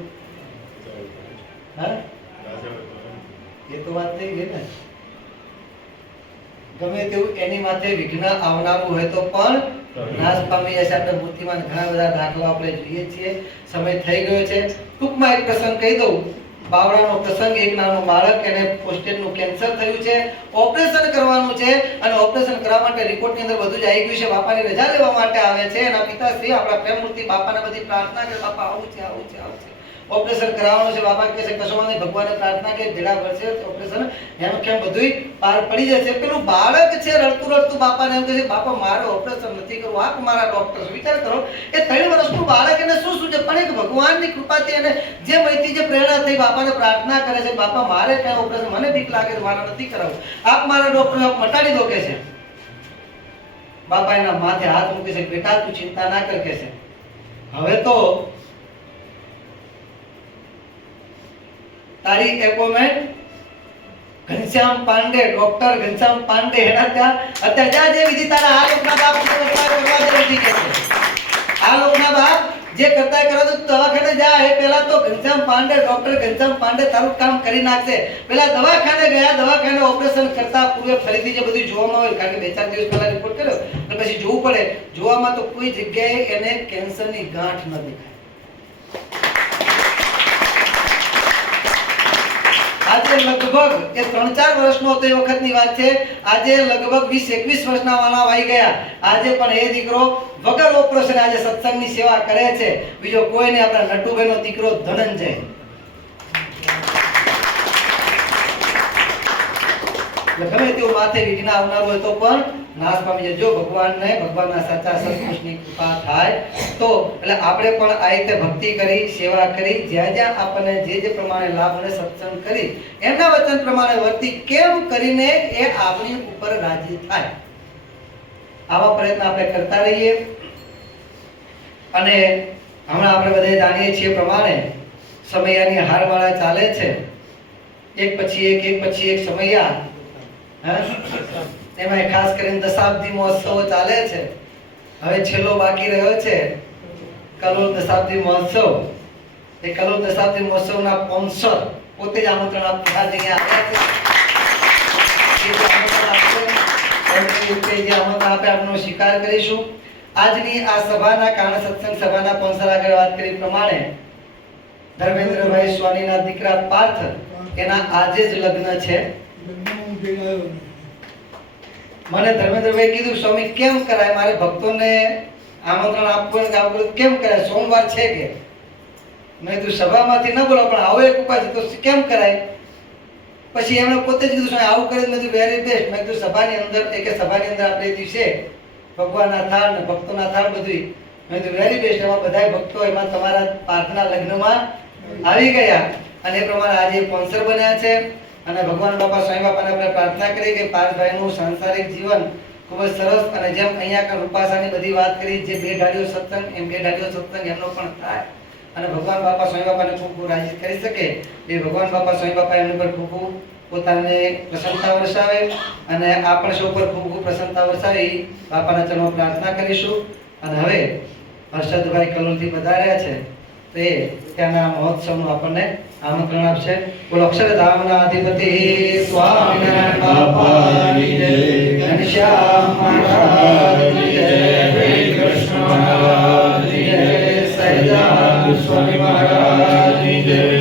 હા, એ તો વાત થઈ ગઈ ને. ગમે તેવું એની માથે વિઘ્ન આવનારું હોય તો પણ નાશ પામી જાય છે. આપણે મૂર્તિમાં ઘણા બધા દાખલા આપણે જોઈએ છીએ. સમય થઈ ગયો છે, ટૂંકમાં એક પ્રસંગ કહી દઉં. બાવળાનો પ્રસંગ, એક નાનો બાળક, એને પ્રોસ્ટેટનું કેન્સર થયું છે, ઓપરેશન કરવાનું છે, અને ઓપરેશન કરવા માટે રિપોર્ટની અંદર બધું જ આવી ગયું છે. બાપાની રજા લેવા માટે આવે છે. એના પિતાશ્રી આપણા પ્રેમમૂર્તિ બાપાને બધી પ્રાર્થના કરે, બાપા આવું છે, આવું છે, આવું છે, ઓપરેશન કરાવવાનું છે. બાપા કહે છે કશો વાંધો નહીં, ભગવાનને પ્રાર્થના કે ભેડા ભરશે ઓપરેશન એમ કેમ બધુંય પાર પડી જશે. પેલું બાળક છે રડતું રડતું બાપાને એમ કહે છે, બાપા મારે ઓપરેશન નથી કરવું, આપ મારા ડોક્ટર. વિચાર કરો, એ 3 વર્ષનું બાળક, એને શું શું છે, પણ એક ભગવાનની કૃપાથી એને જે મૈથી જે પ્રેરણા થઈ, બાપાને પ્રાર્થના કરે છે, બાપા મારે કઈ ઓપરેશન, મને બીક લાગે છે, મારે નથી કરાવવું, આપ મારા ડોક્ટર આપ મટાડી દો કે છે. બાપા એના માથે હાથ મૂકે છે, બેટા તું ચિંતા ના કર કે છે. હવે તો તારી એપોઇન્ટમેન્ટ ઘનશ્યામ પાંડે, ડોક્ટર ઘનશ્યામ પાંડે એના ત્યાં અત્યારે જે વિધિ તારા આ લોકના બાપ કરવા વિધિ કે છે. આ લોકના બાપ જે કરતા કરો તો દવાખાને જા, એ પહેલા તો ઘનશ્યામ પાંડે, ડોક્ટર ઘનશ્યામ પાંડે તારું કામ કરી નાખશે. પહેલા દવાખાને ગયા, દવાખાને ઓપરેશન કરતા પૂર્વે ફરીથી જે બધું જોવામાં આવે, કારણ કે 2-4 દિવસ પહેલા રિપોર્ટ કર્યો એટલે પછી જોવું પડે. જોવામાં તો કોઈ જગ્યાએ એને કેન્સરની ગાંઠ ન દેખાય. આજે લગભગ એ 3-4 વર્ષનો હતો એ વખતની વાત છે. આજે લગભગ 20-21 વર્ષના વાલા આવી ગયા. આજે પણ એ દીકરો વગર ઓપરેશન આજે સત્સંગની સેવા કરે છે. બીજો કોઈ નહીં, આપણા નટુભાઈનો દીકરો ધનંજય. ગમે તેવું માથે વિઘ્ન આવનારું હોય તો પણ નાશ પામી જાય. જો ભગવાનને, ભગવાનના સાચા સત્પુરુષની કૃપા થાય તો એટલે આપણે પણ આ રીતે ભક્તિ કરી, સેવા કરી, જ્યાં જ્યાં આપણને જે પ્રમાણે લાભ મળે સત્સંગ કરી, એમના વચન પ્રમાણે વર્તી, કેમ કરીને એ આપણી ઉપર રાજી થાય. આવા પ્રયત્ન આપણે કરતા રહીએ. અને હમણાં આપણે બધા જાણીએ છીએ પ્રમાણે સમયાની હારમાળા ચાલે છે. એક પછી એક સમયા. એમાં ખાસ કરીને દશાબ્દી મહોત્સવ ચાલે છે. હવે છેલ્લો બાકી રહ્યો છે કલોલ દશાબ્દી મહોત્સવ. એ કલોલ દશાબ્દી મહોત્સવના સ્પોન્સર પોતે જ આમંત્રણ આપવા અહીંયા આવ્યા છે. જે આમંત્રણ આપે આપનો સ્વીકાર કરીશું. આજની આ સભાના કારણે, સત્સંગ સભાના સ્પોન્સર આગળ વાત કરી પ્રમાણે ધર્મેન્દ્રભાઈ સ્વામીના દીકરા પાર્થ, એના આજે જ લગ્ન છે. મને ધર્મેન્દ્રભાઈ કીધું, સ્વામી કેમ કરાય, મારે ભક્તોને આમંત્રણ આપવું ને આપવું કેમ કરાય, સોમવાર છે કે? મેં કીધું સભામાંથી ન બોલો પણ આવો એક ઉપાય છે તો કેમ કરાય? પછી એમણે પોતે જ કીધું આવું કરે. મેં કીધું વેરી બેસ્ટ. મેં કીધું સભાની અંદર સભાની અંદર આપણે દિવસે ભગવાનના થાળ ને ભક્તોના થાળ બધું. મેં કીધું વેરી બેસ્ટ. એમાં બધા ભક્તો એમાં તમારા પાર્થના લગ્નમાં આવી ગયા અને એ પ્રમાણે આજે સ્પોન્સર બન્યા છે. અને ભગવાન બાપા સ્વામી બાપાને આપણે પ્રાર્થના કરી કે પાર્થભાઈનું સાંસારિક જીવન ખૂબ જ સરસ, અને જેમ અહીંયા કણ રૂપાસાની બધી વાત કરી, જે 2 ઢાળીઓ સત્સંગ, એમ 2 ઢાળીઓ સત્સંગ એમનો પણ થાય, અને ભગવાન બાપા સ્વામી બાપાને ખૂબ ખૂબ રાજી કરી શકે એ ભગવાન બાપા સ્વામી બાપા એમની પર ખૂબ ખૂબ પોતાને પ્રસન્નતા વરસાવે, અને આપણ સૌ પર ખૂબ ખૂબ પ્રસન્નતા વરસાવે એ બાપાના ચરણોમાં પ્રાર્થના કરીશું. અને હવે હર્ષદભાઈ કલોલથી પધાર્યા છે તે ત્યાંના મહોત્સવનું આપણને આમંત્રણ આપશે. બોલો અક્ષરધામના અધિપતિ સ્વામિનારાયણ બાપાની જય, ઘનશ્યામ મહારાજની જય, શ્રી કૃષ્ણ મહારાજની જય, સહજાનંદ સ્વામી મહારાજની જય.